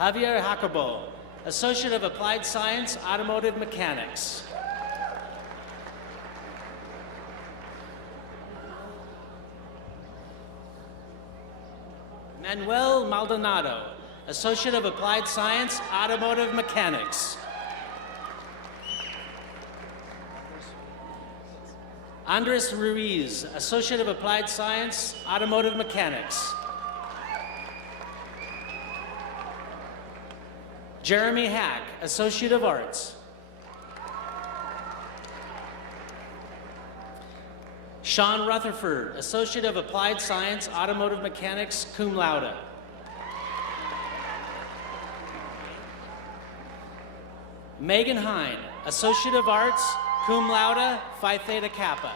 Javier Jacobo, Associate of Applied Science, Automotive Mechanics. Manuel Maldonado, Associate of Applied Science, Automotive Mechanics. Andres Ruiz, Associate of Applied Science, Automotive Mechanics. Jeremy Hack, Associate of Arts. Sean Rutherford, Associate of Applied Science, Automotive Mechanics, cum laude. Megan Hine, Associate of Arts, cum laude, Phi Theta Kappa.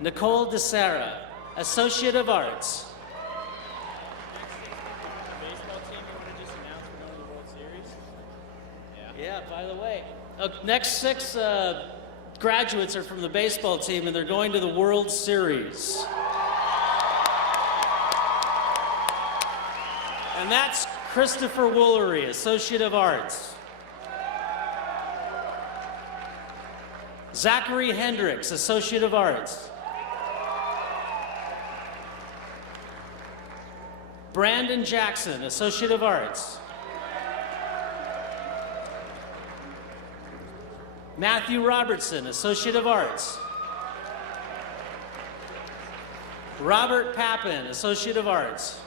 Nicole DeSera, Associate of Arts. Yeah, by the way. Next 6 graduates are from the baseball team, and they're going to the World Series. And that's Christopher Woolery, Associate of Arts. Zachary Hendricks, Associate of Arts. Brandon Jackson, Associate of Arts. Matthew Robertson, Associate of Arts. Robert Pappin, Associate of Arts.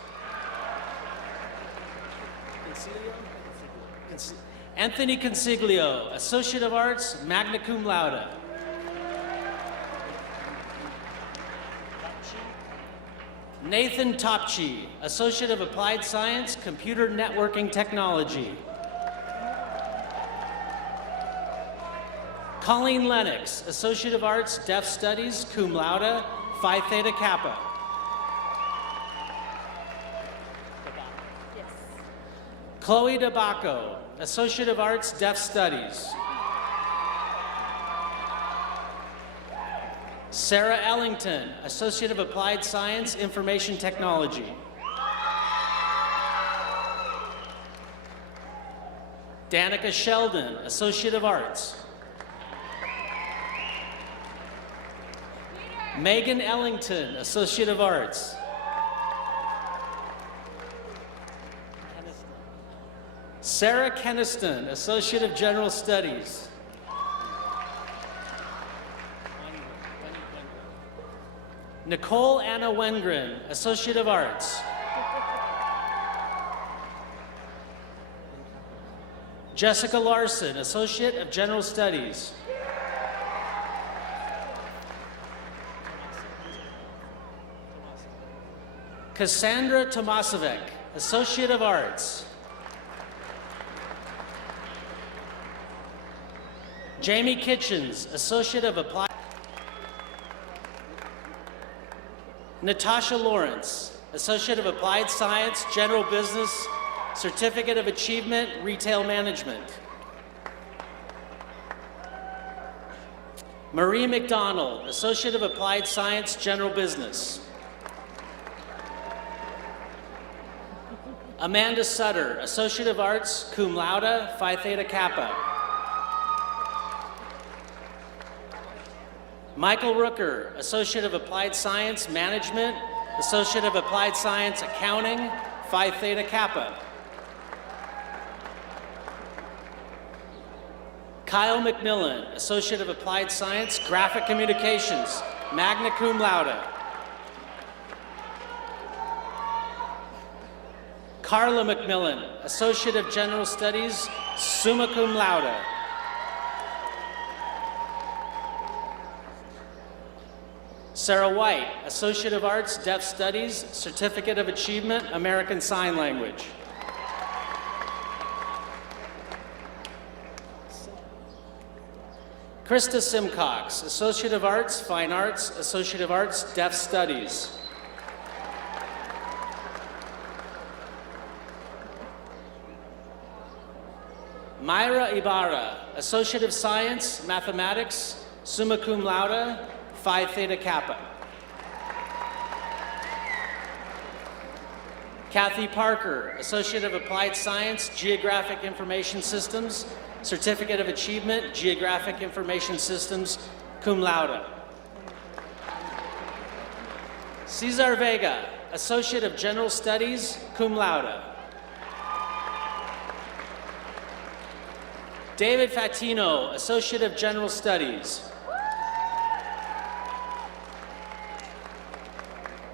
Anthony Consiglio, Associate of Arts, magna cum laude. Nathan Topchi, Associate of Applied Science, Computer Networking Technology. Colleen Lennox, Associate of Arts, Deaf Studies, cum laude, Phi Theta Kappa. Chloe DeBacco, Associate of Arts, Deaf Studies. Sarah Ellington, Associate of Applied Science, Information Technology. Danica Sheldon, Associate of Arts. Megan Ellington, Associate of Arts. Sarah Keniston, Associate of General Studies. Nicole Anna Wengren, Associate of Arts. Jessica Larson, Associate of General Studies. Cassandra Tomasevich, Associate of Arts. Jamie Kitchens, Associate of Applied. Natasha Lawrence, Associate of Applied Science, General Business, Certificate of Achievement, Retail Management. Marie McDonald, Associate of Applied Science, General Business. Amanda Sutter, Associate of Arts, cum laude, Phi Theta Kappa. Michael Rooker, Associate of Applied Science, Management, Associate of Applied Science, Accounting, Phi Theta Kappa. Kyle McMillan, Associate of Applied Science, Graphic Communications, magna cum laude. Carla McMillan, Associate of General Studies, summa cum laude. Sarah White, Associate of Arts, Deaf Studies, Certificate of Achievement, American Sign Language. Krista Simcox, Associate of Arts, Fine Arts, Associate of Arts, Deaf Studies. Myra Ibarra, Associate of Science, Mathematics, summa cum laude, Phi Theta Kappa. Kathy Parker, Associate of Applied Science, Geographic Information Systems, Certificate of Achievement, Geographic Information Systems, cum laude. Cesar Vega, Associate of General Studies, cum laude. David Fatino, Associate of General Studies.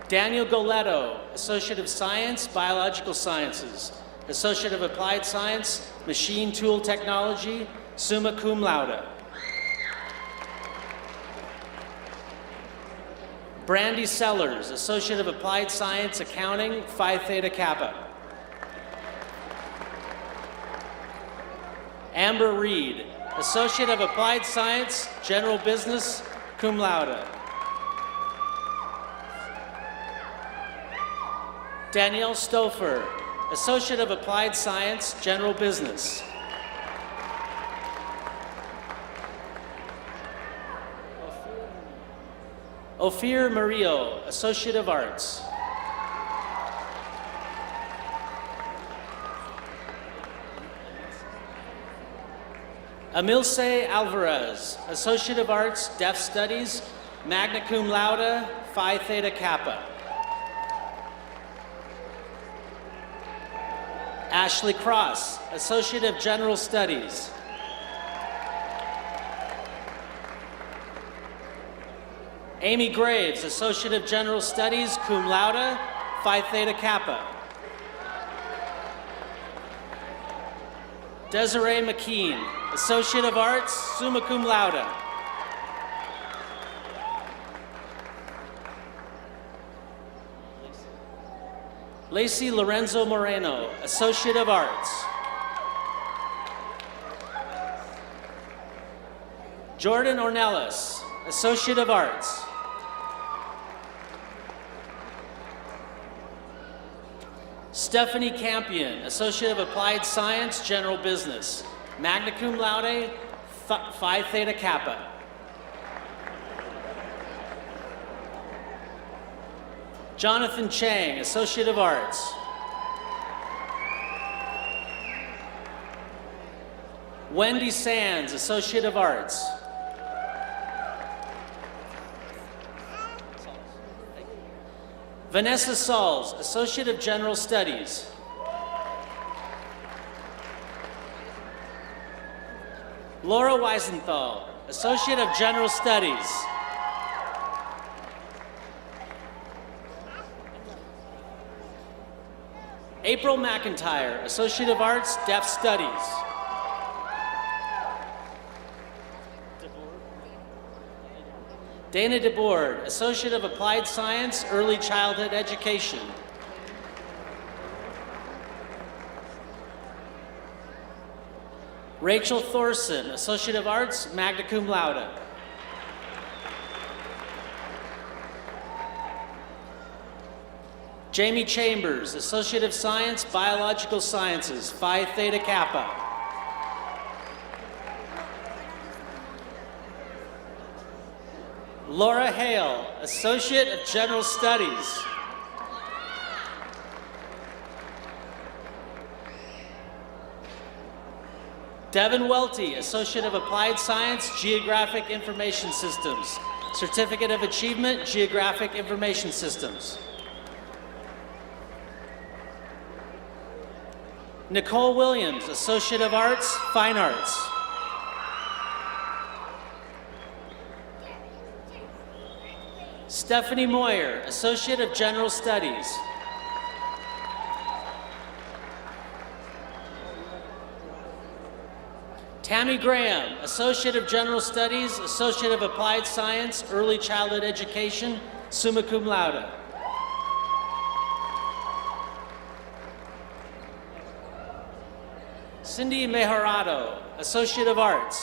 Daniel Goletto, Associate of Science, Biological Sciences, Associate of Applied Science, Machine Tool Technology, summa cum laude. Brandy Sellers, Associate of Applied Science, Accounting, Phi Theta Kappa. Amber Reed, Associate of Applied Science, General Business, cum laude. Danielle Stouffer, Associate of Applied Science, General Business. Ophir Murillo, Associate of Arts. Emilce Alvarez, Associate of Arts, Deaf Studies, magna cum laude, Phi Theta Kappa. Ashley Cross, Associate of General Studies. Amy Graves, Associate of General Studies, cum laude, Phi Theta Kappa. Desiree McKean, Associate of Arts, summa cum laude. Lacey Lorenzo Moreno, Associate of Arts. Jordan Ornelas, Associate of Arts. Stephanie Campion, Associate of Applied Science, General Business, magna cum laude, Phi Theta Kappa. Jonathan Chang, Associate of Arts. Wendy Sands, Associate of Arts. Vanessa Sauls, Associate of General Studies. Laura Weisenthal, Associate of General Studies. April McIntyre, Associate of Arts, Deaf Studies. Dana DeBoard, Associate of Applied Science, Early Childhood Education. Rachel Thorson, Associate of Arts, magna cum laude. Jamie Chambers, Associate of Science, Biological Sciences, Phi Theta Kappa. Laura Hale, Associate of General Studies. Devin Welty, Associate of Applied Science, Geographic Information Systems. Certificate of Achievement, Geographic Information Systems. Nicole Williams, Associate of Arts, Fine Arts. Stephanie Moyer, Associate of General Studies. Tammy Graham, Associate of General Studies, Associate of Applied Science, Early Childhood Education, summa cum laude. Cindy Mejorado, Associate of Arts.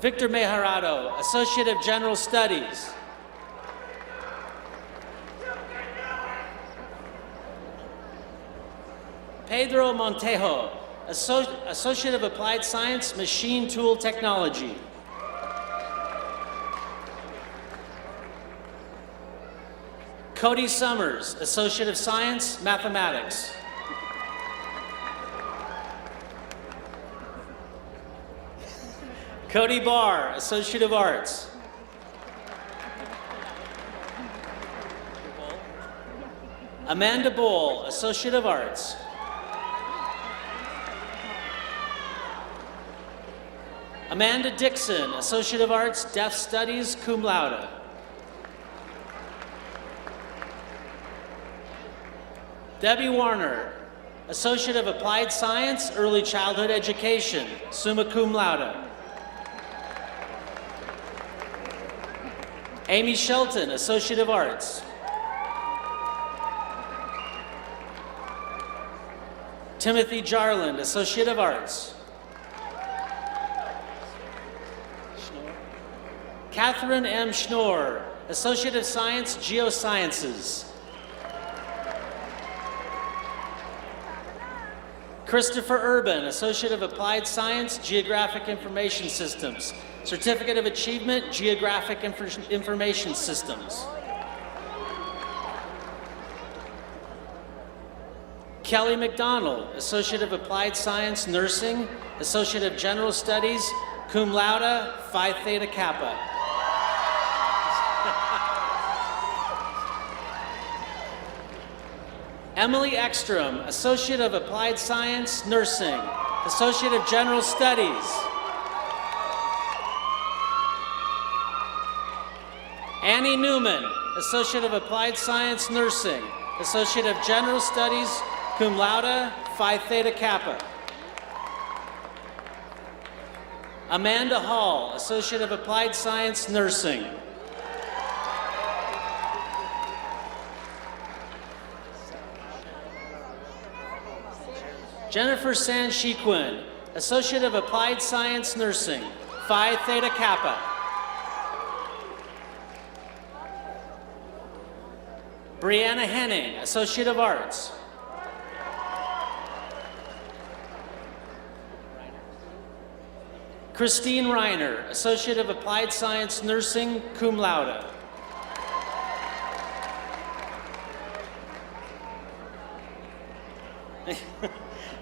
Victor Mejorado, Associate of General Studies. Pedro Montejo, Associate of Applied Science, Machine Tool Technology. Cody Summers, Associate of Science, Mathematics. Cody Barr, Associate of Arts. Amanda Bowl, Associate of Arts. Amanda Dixon, Associate of Arts, Deaf Studies, cum laude. Debbie Warner, Associate of Applied Science, Early Childhood Education, summa cum laude. Amy Shelton, Associate of Arts. Timothy Jarland, Associate of Arts. Catherine M. Schnorr, Associate of Science, Geosciences. Christopher Urban, Associate of Applied Science, Geographic Information Systems. Certificate of Achievement, Geographic Information Systems. Kelly McDonald, Associate of Applied Science, Nursing, Associate of General Studies, cum laude, Phi Theta Kappa. Emily Ekstrom, Associate of Applied Science, Nursing, Associate of General Studies. Annie Newman, Associate of Applied Science, Nursing, Associate of General Studies, cum laude, Phi Theta Kappa. Amanda Hall, Associate of Applied Science, Nursing. Jennifer Sanshiquin, Associate of Applied Science, Nursing, Phi Theta Kappa. Brianna Henning, Associate of Arts. Christine Reiner, Associate of Applied Science, Nursing, cum laude.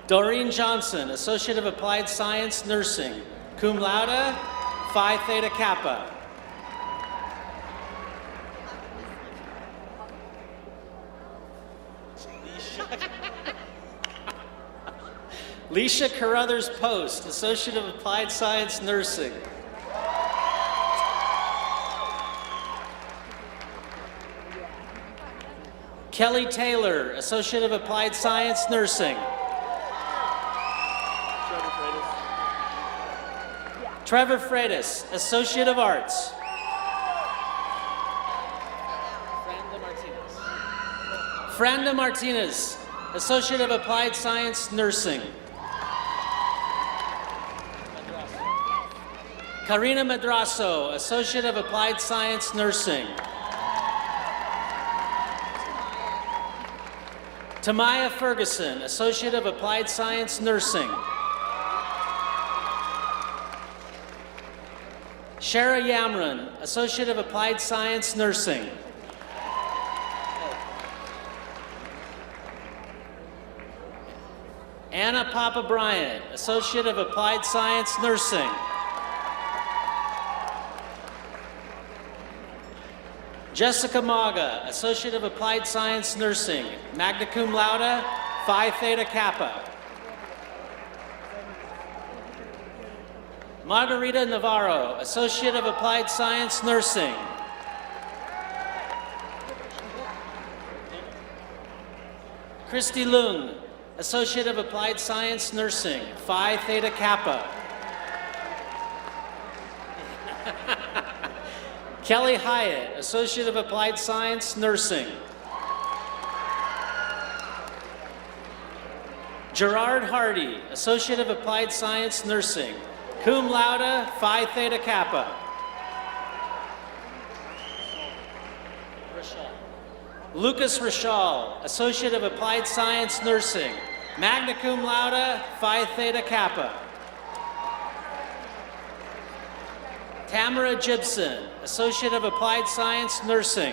Doreen Johnson, Associate of Applied Science, Nursing, cum laude, Phi Theta Kappa. Leisha Carruthers Post, Associate of Applied Science Nursing. Kelly Taylor, Associate of Applied Science Nursing. Trevor Freitas, Associate of Arts. Franda Martinez, Associate of Applied Science Nursing. Karina Madraso, Associate of Applied Science Nursing. Tamaya Ferguson, Associate of Applied Science Nursing. Shara Yamran, Associate of Applied Science Nursing. Anna Papa Bryant, Associate of Applied Science Nursing. Jessica Maga, Associate of Applied Science Nursing, magna cum laude, Phi Theta Kappa. Margarita Navarro, Associate of Applied Science Nursing. Christy Lung, Associate of Applied Science Nursing, Phi Theta Kappa. Kelly Hyatt, Associate of Applied Science Nursing. Gerard Hardy, Associate of Applied Science Nursing, cum laude, Phi Theta Kappa. Lucas Rishal, Associate of Applied Science Nursing, magna cum laude, Phi Theta Kappa. Tamara Gibson, Associate of Applied Science Nursing.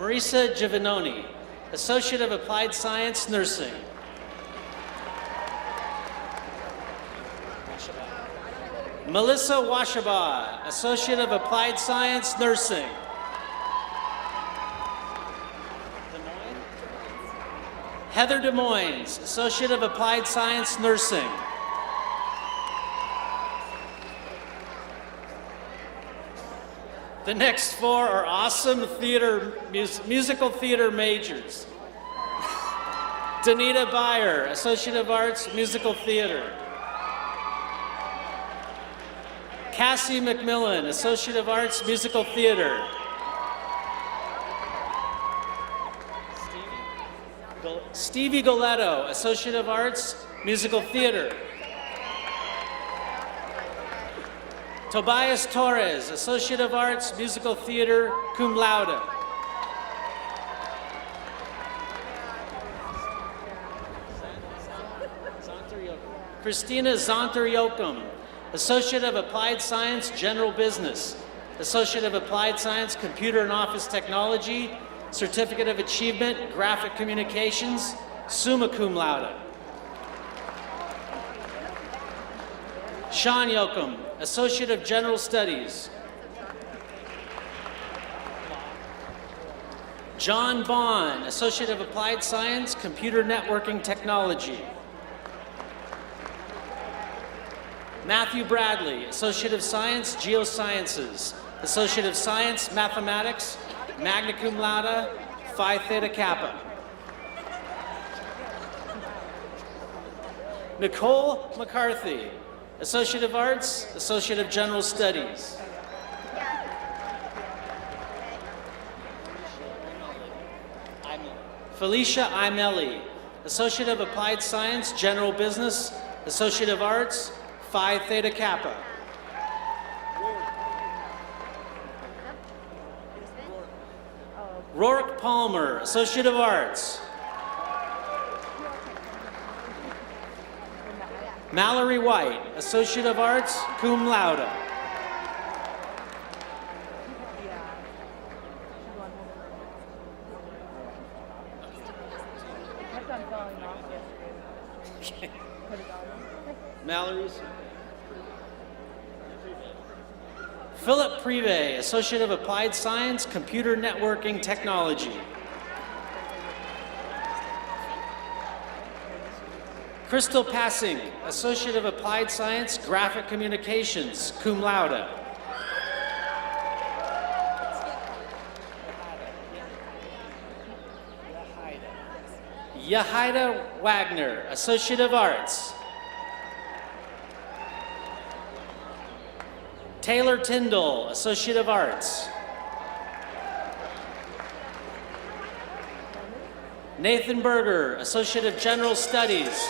Marisa Giovanoni, Associate of Applied Science Nursing. Melissa Washaba, Associate of Applied Science Nursing. Heather Des Moines, Associate of Applied Science Nursing. The next four are awesome musical theater majors. Danita Byer, Associate of Arts, Musical Theater. Cassie McMillan, Associate of Arts, Musical Theater. Stevie Goletto, Associate of Arts, Musical Theater. Tobias Torres, Associate of Arts, Musical Theater, cum laude. Christina Zonter-Yoakum, Associate of Applied Science, General Business. Associate of Applied Science, Computer and Office Technology, Certificate of Achievement, Graphic Communications, summa cum laude. Sean Yoakum, Associate of General Studies. John Bond, Associate of Applied Science, Computer Networking Technology. Matthew Bradley, Associate of Science, Geosciences. Associate of Science, Mathematics, magna cum laude, Phi Theta Kappa. Nicole McCarthy, Associate of Arts, Associate of General Studies. Felicia Imelli, Associate of Applied Science, General Business, Associate of Arts, Phi Theta Kappa. Rourke Palmer, Associate of Arts. Mallory White, Associate of Arts, cum laude. Mallory's. Philip Prive, Associate of Applied Science, Computer Networking Technology. Crystal Passing, Associate of Applied Science, Graphic Communications, cum laude. Yahida Wagner, Associate of Arts. Taylor Tyndall, Associate of Arts. Nathan Berger, Associate of General Studies.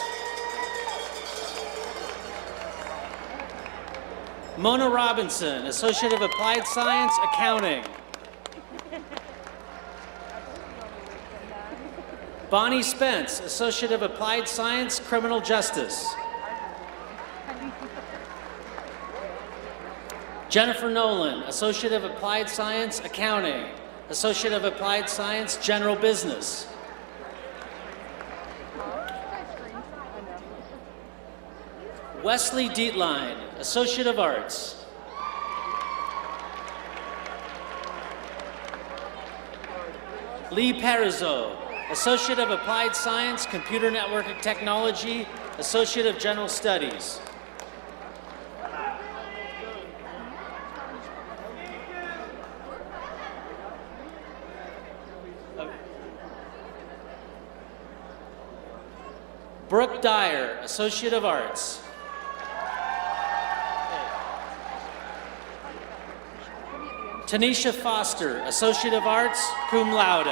Mona Robinson, Associate of Applied Science, Accounting. Bonnie Spence, Associate of Applied Science, Criminal Justice. Jennifer Nolan, Associate of Applied Science, Accounting. Associate of Applied Science, General Business. Wesley Dietlein, Associate of Arts. Lee Parizeau, Associate of Applied Science, Computer Networking Technology, Associate of General Studies. Brooke Dyer, Associate of Arts. Tanisha Foster, Associate of Arts, cum laude.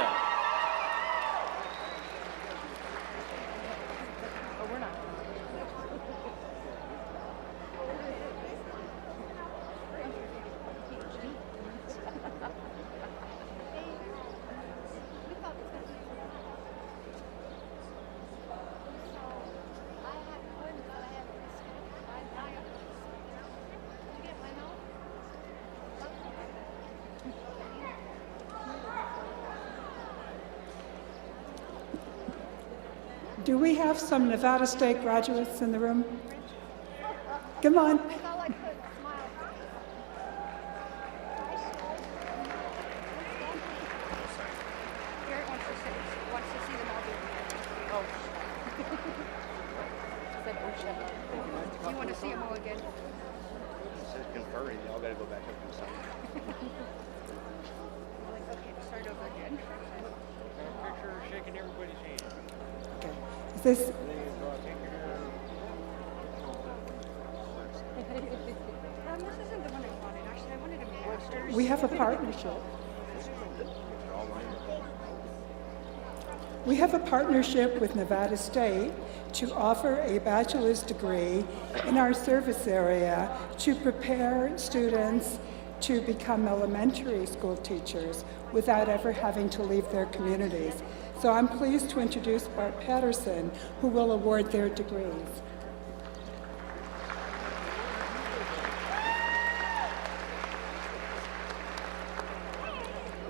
Do we have some Nevada State graduates in the room? Come on. You want to see them all again? It says conferring. Y'all got to go back up and sign. Okay, start over again. Picture shaking everybody's hand. Is this, This isn't the one I wanted. Actually, I wanted a master's. we have a partnership. We have a partnership with Nevada State to offer a bachelor's degree in our service area to prepare students to become elementary school teachers without ever having to leave their communities. So I'm pleased to introduce Bart Patterson, who will award their degrees.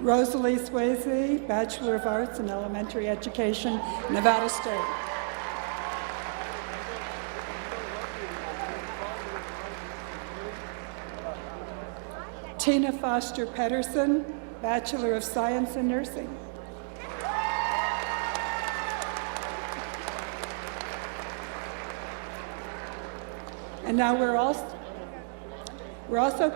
Rosalie Swayze, Bachelor of Arts in Elementary Education, Nevada State. Tina Foster Pedersen, Bachelor of Science in Nursing. And now we're also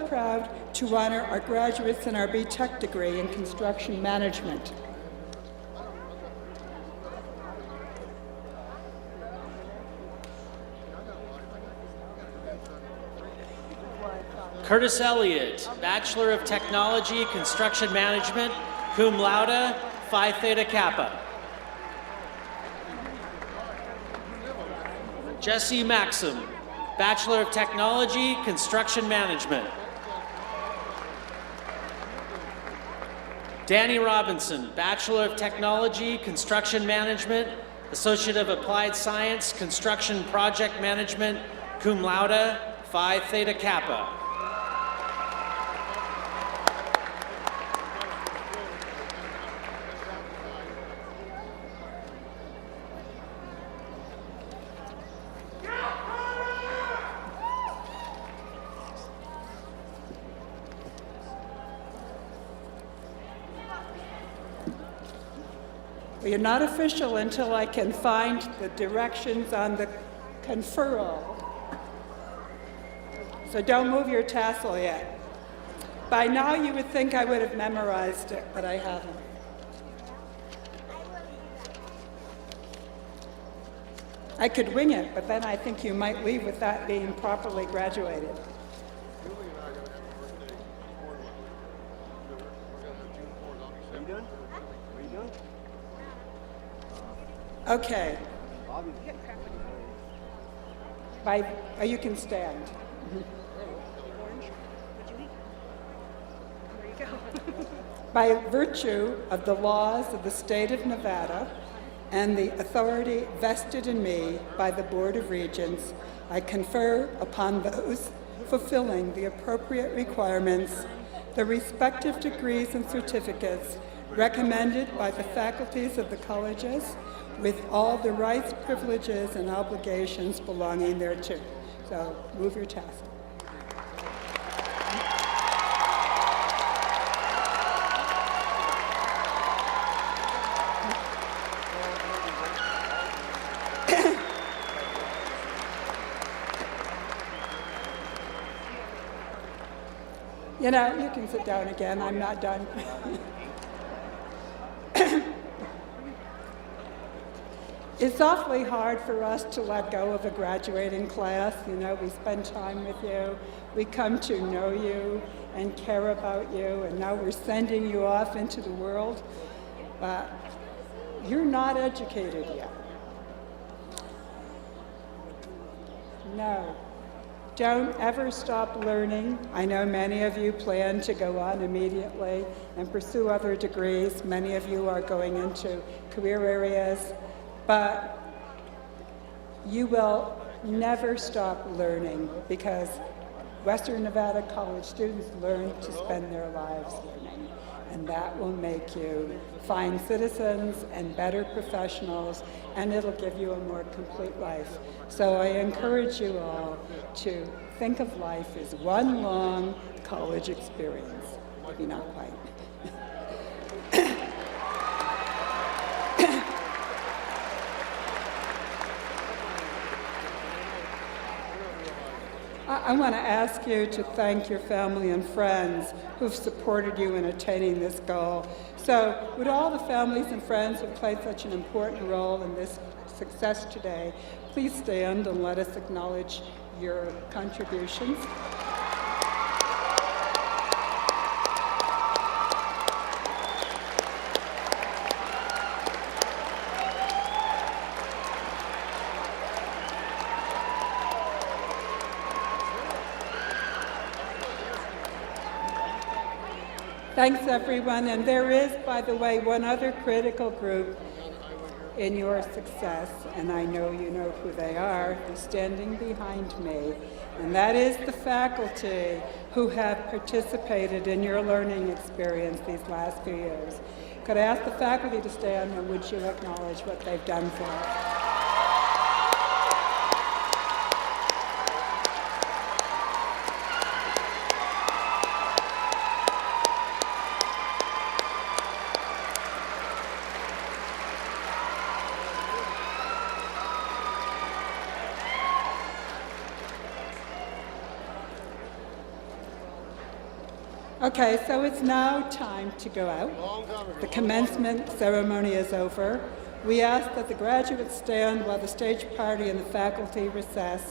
proud to honor our graduates in our B.Tech degree in construction management. Curtis Elliott, Bachelor of Technology, Construction Management, cum laude, Phi Theta Kappa. Jesse Maxim, Bachelor of Technology, Construction Management. Danny Robinson, Bachelor of Technology, Construction Management, Associate of Applied Science, Construction Project Management, cum laude, Phi Theta Kappa. Well, you're not official until I can find the directions on the conferral. So don't move your tassel yet. By now you would think I would have memorized it, but I haven't. I could wing it, but then I think you might leave with that being properly graduated. Okay. You can stand. By virtue of the laws of the state of Nevada and the authority vested in me by the Board of Regents, I confer upon those fulfilling the appropriate requirements the respective degrees and certificates recommended by the faculties of the colleges, with all the rights, privileges, and obligations belonging thereto. So move your tassel. You know, you can sit down again. I'm not done. It's awfully hard for us to let go of a graduating class. You know, we spend time with you, we come to know you and care about you, and now we're sending you off into the world, but you're not educated yet. No. Don't ever stop learning. I know many of you plan to go on immediately and pursue other degrees. Many of you are going into career areas. But you will never stop learning, because Western Nevada College students learn to spend their lives learning, and that will make you fine citizens and better professionals, and it'll give you a more complete life. So I encourage you all to think of life as one long college experience, maybe not quite. I want to ask you to thank your family and friends who've supported you in attaining this goal. So would all the families and friends who played such an important role in this success today please stand and let us acknowledge your contributions. Thanks, everyone. And there is, by the way, one other critical group in your success, and I know you know who they are, who's standing behind me, and that is the faculty who have participated in your learning experience these last few years. Could I ask the faculty to stand, and would you acknowledge what they've done for us? Okay, so it's now time to go out. The commencement ceremony is over. We ask that the graduates stand while the stage party and the faculty recess,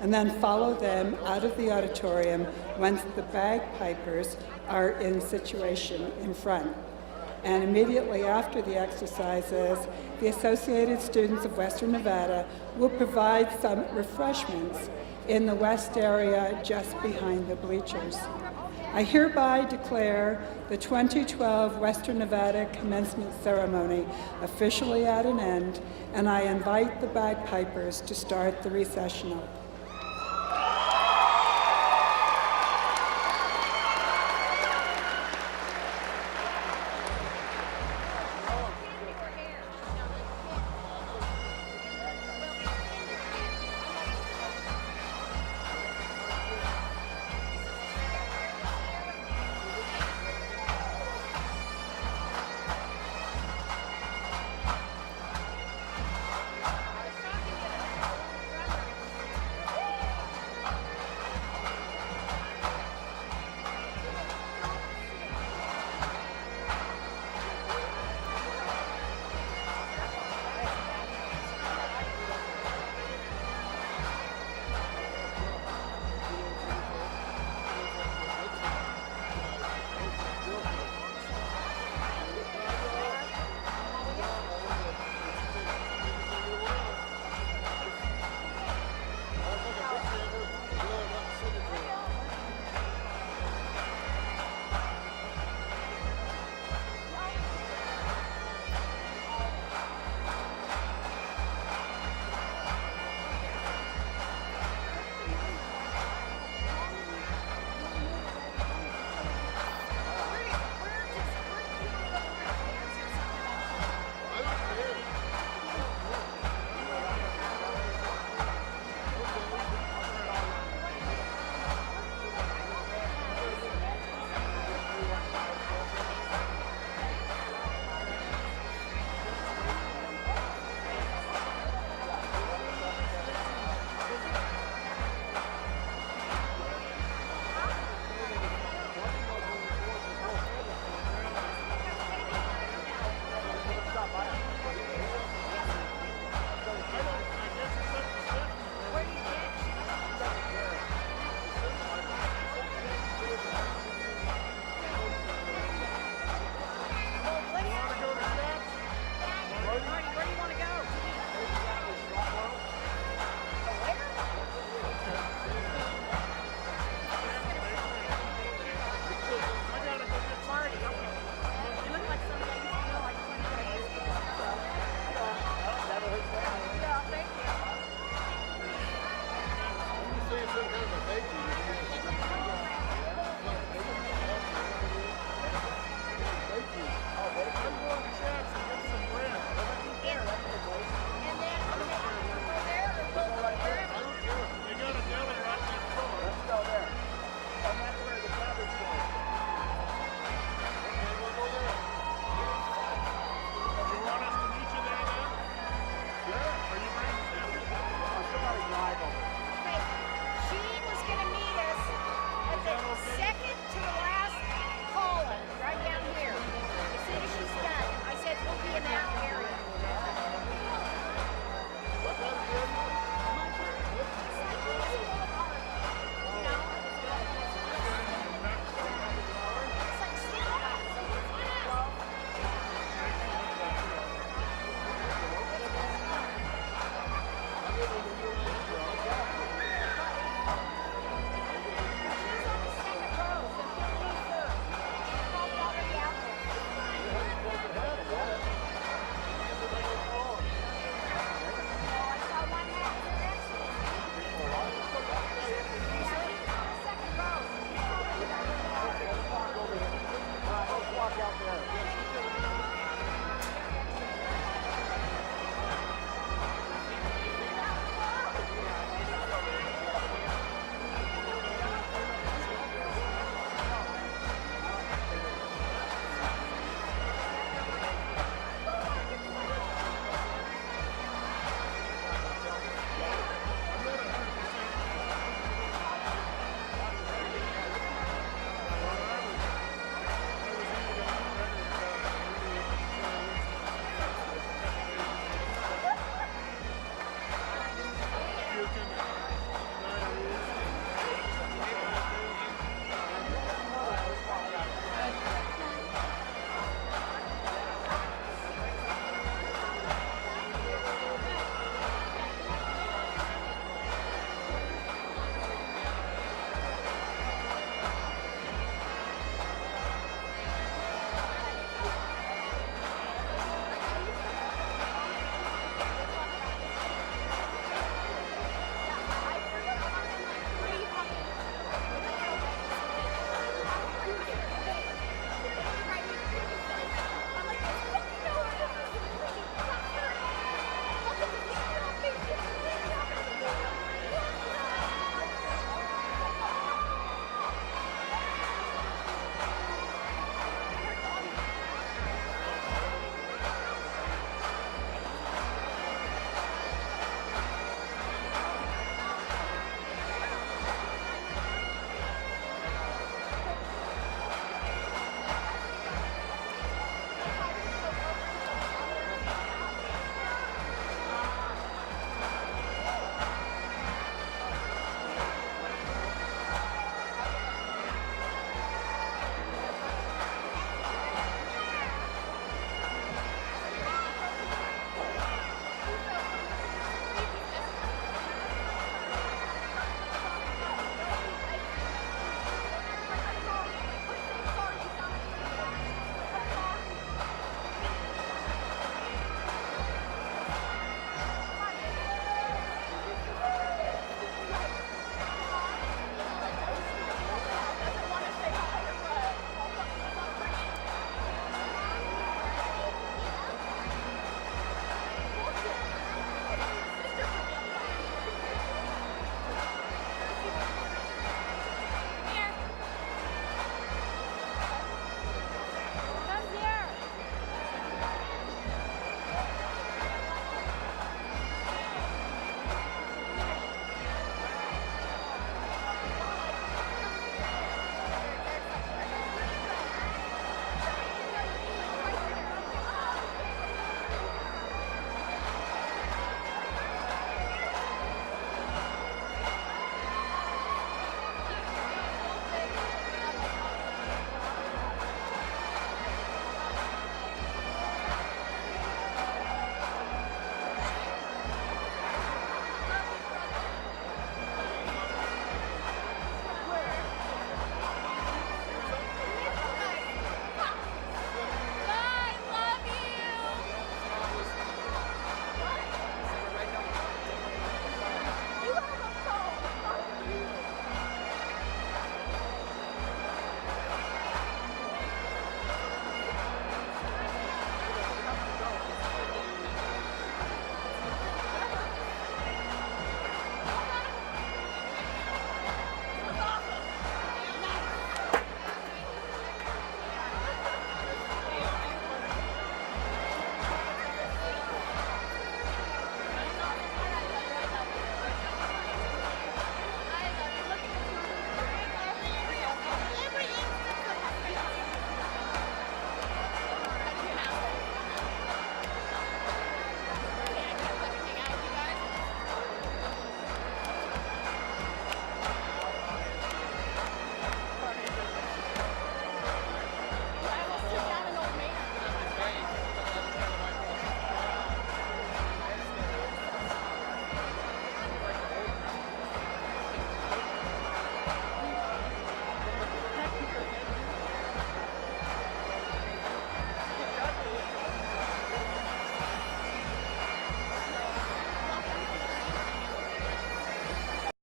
and then follow them out of the auditorium once the bagpipers are in situation in front. And immediately after the exercises, the Associated Students of Western Nevada will provide some refreshments in the west area just behind the bleachers. I hereby declare the 2012 Western Nevada Commencement Ceremony officially at an end, and I invite the bagpipers to start the recessional.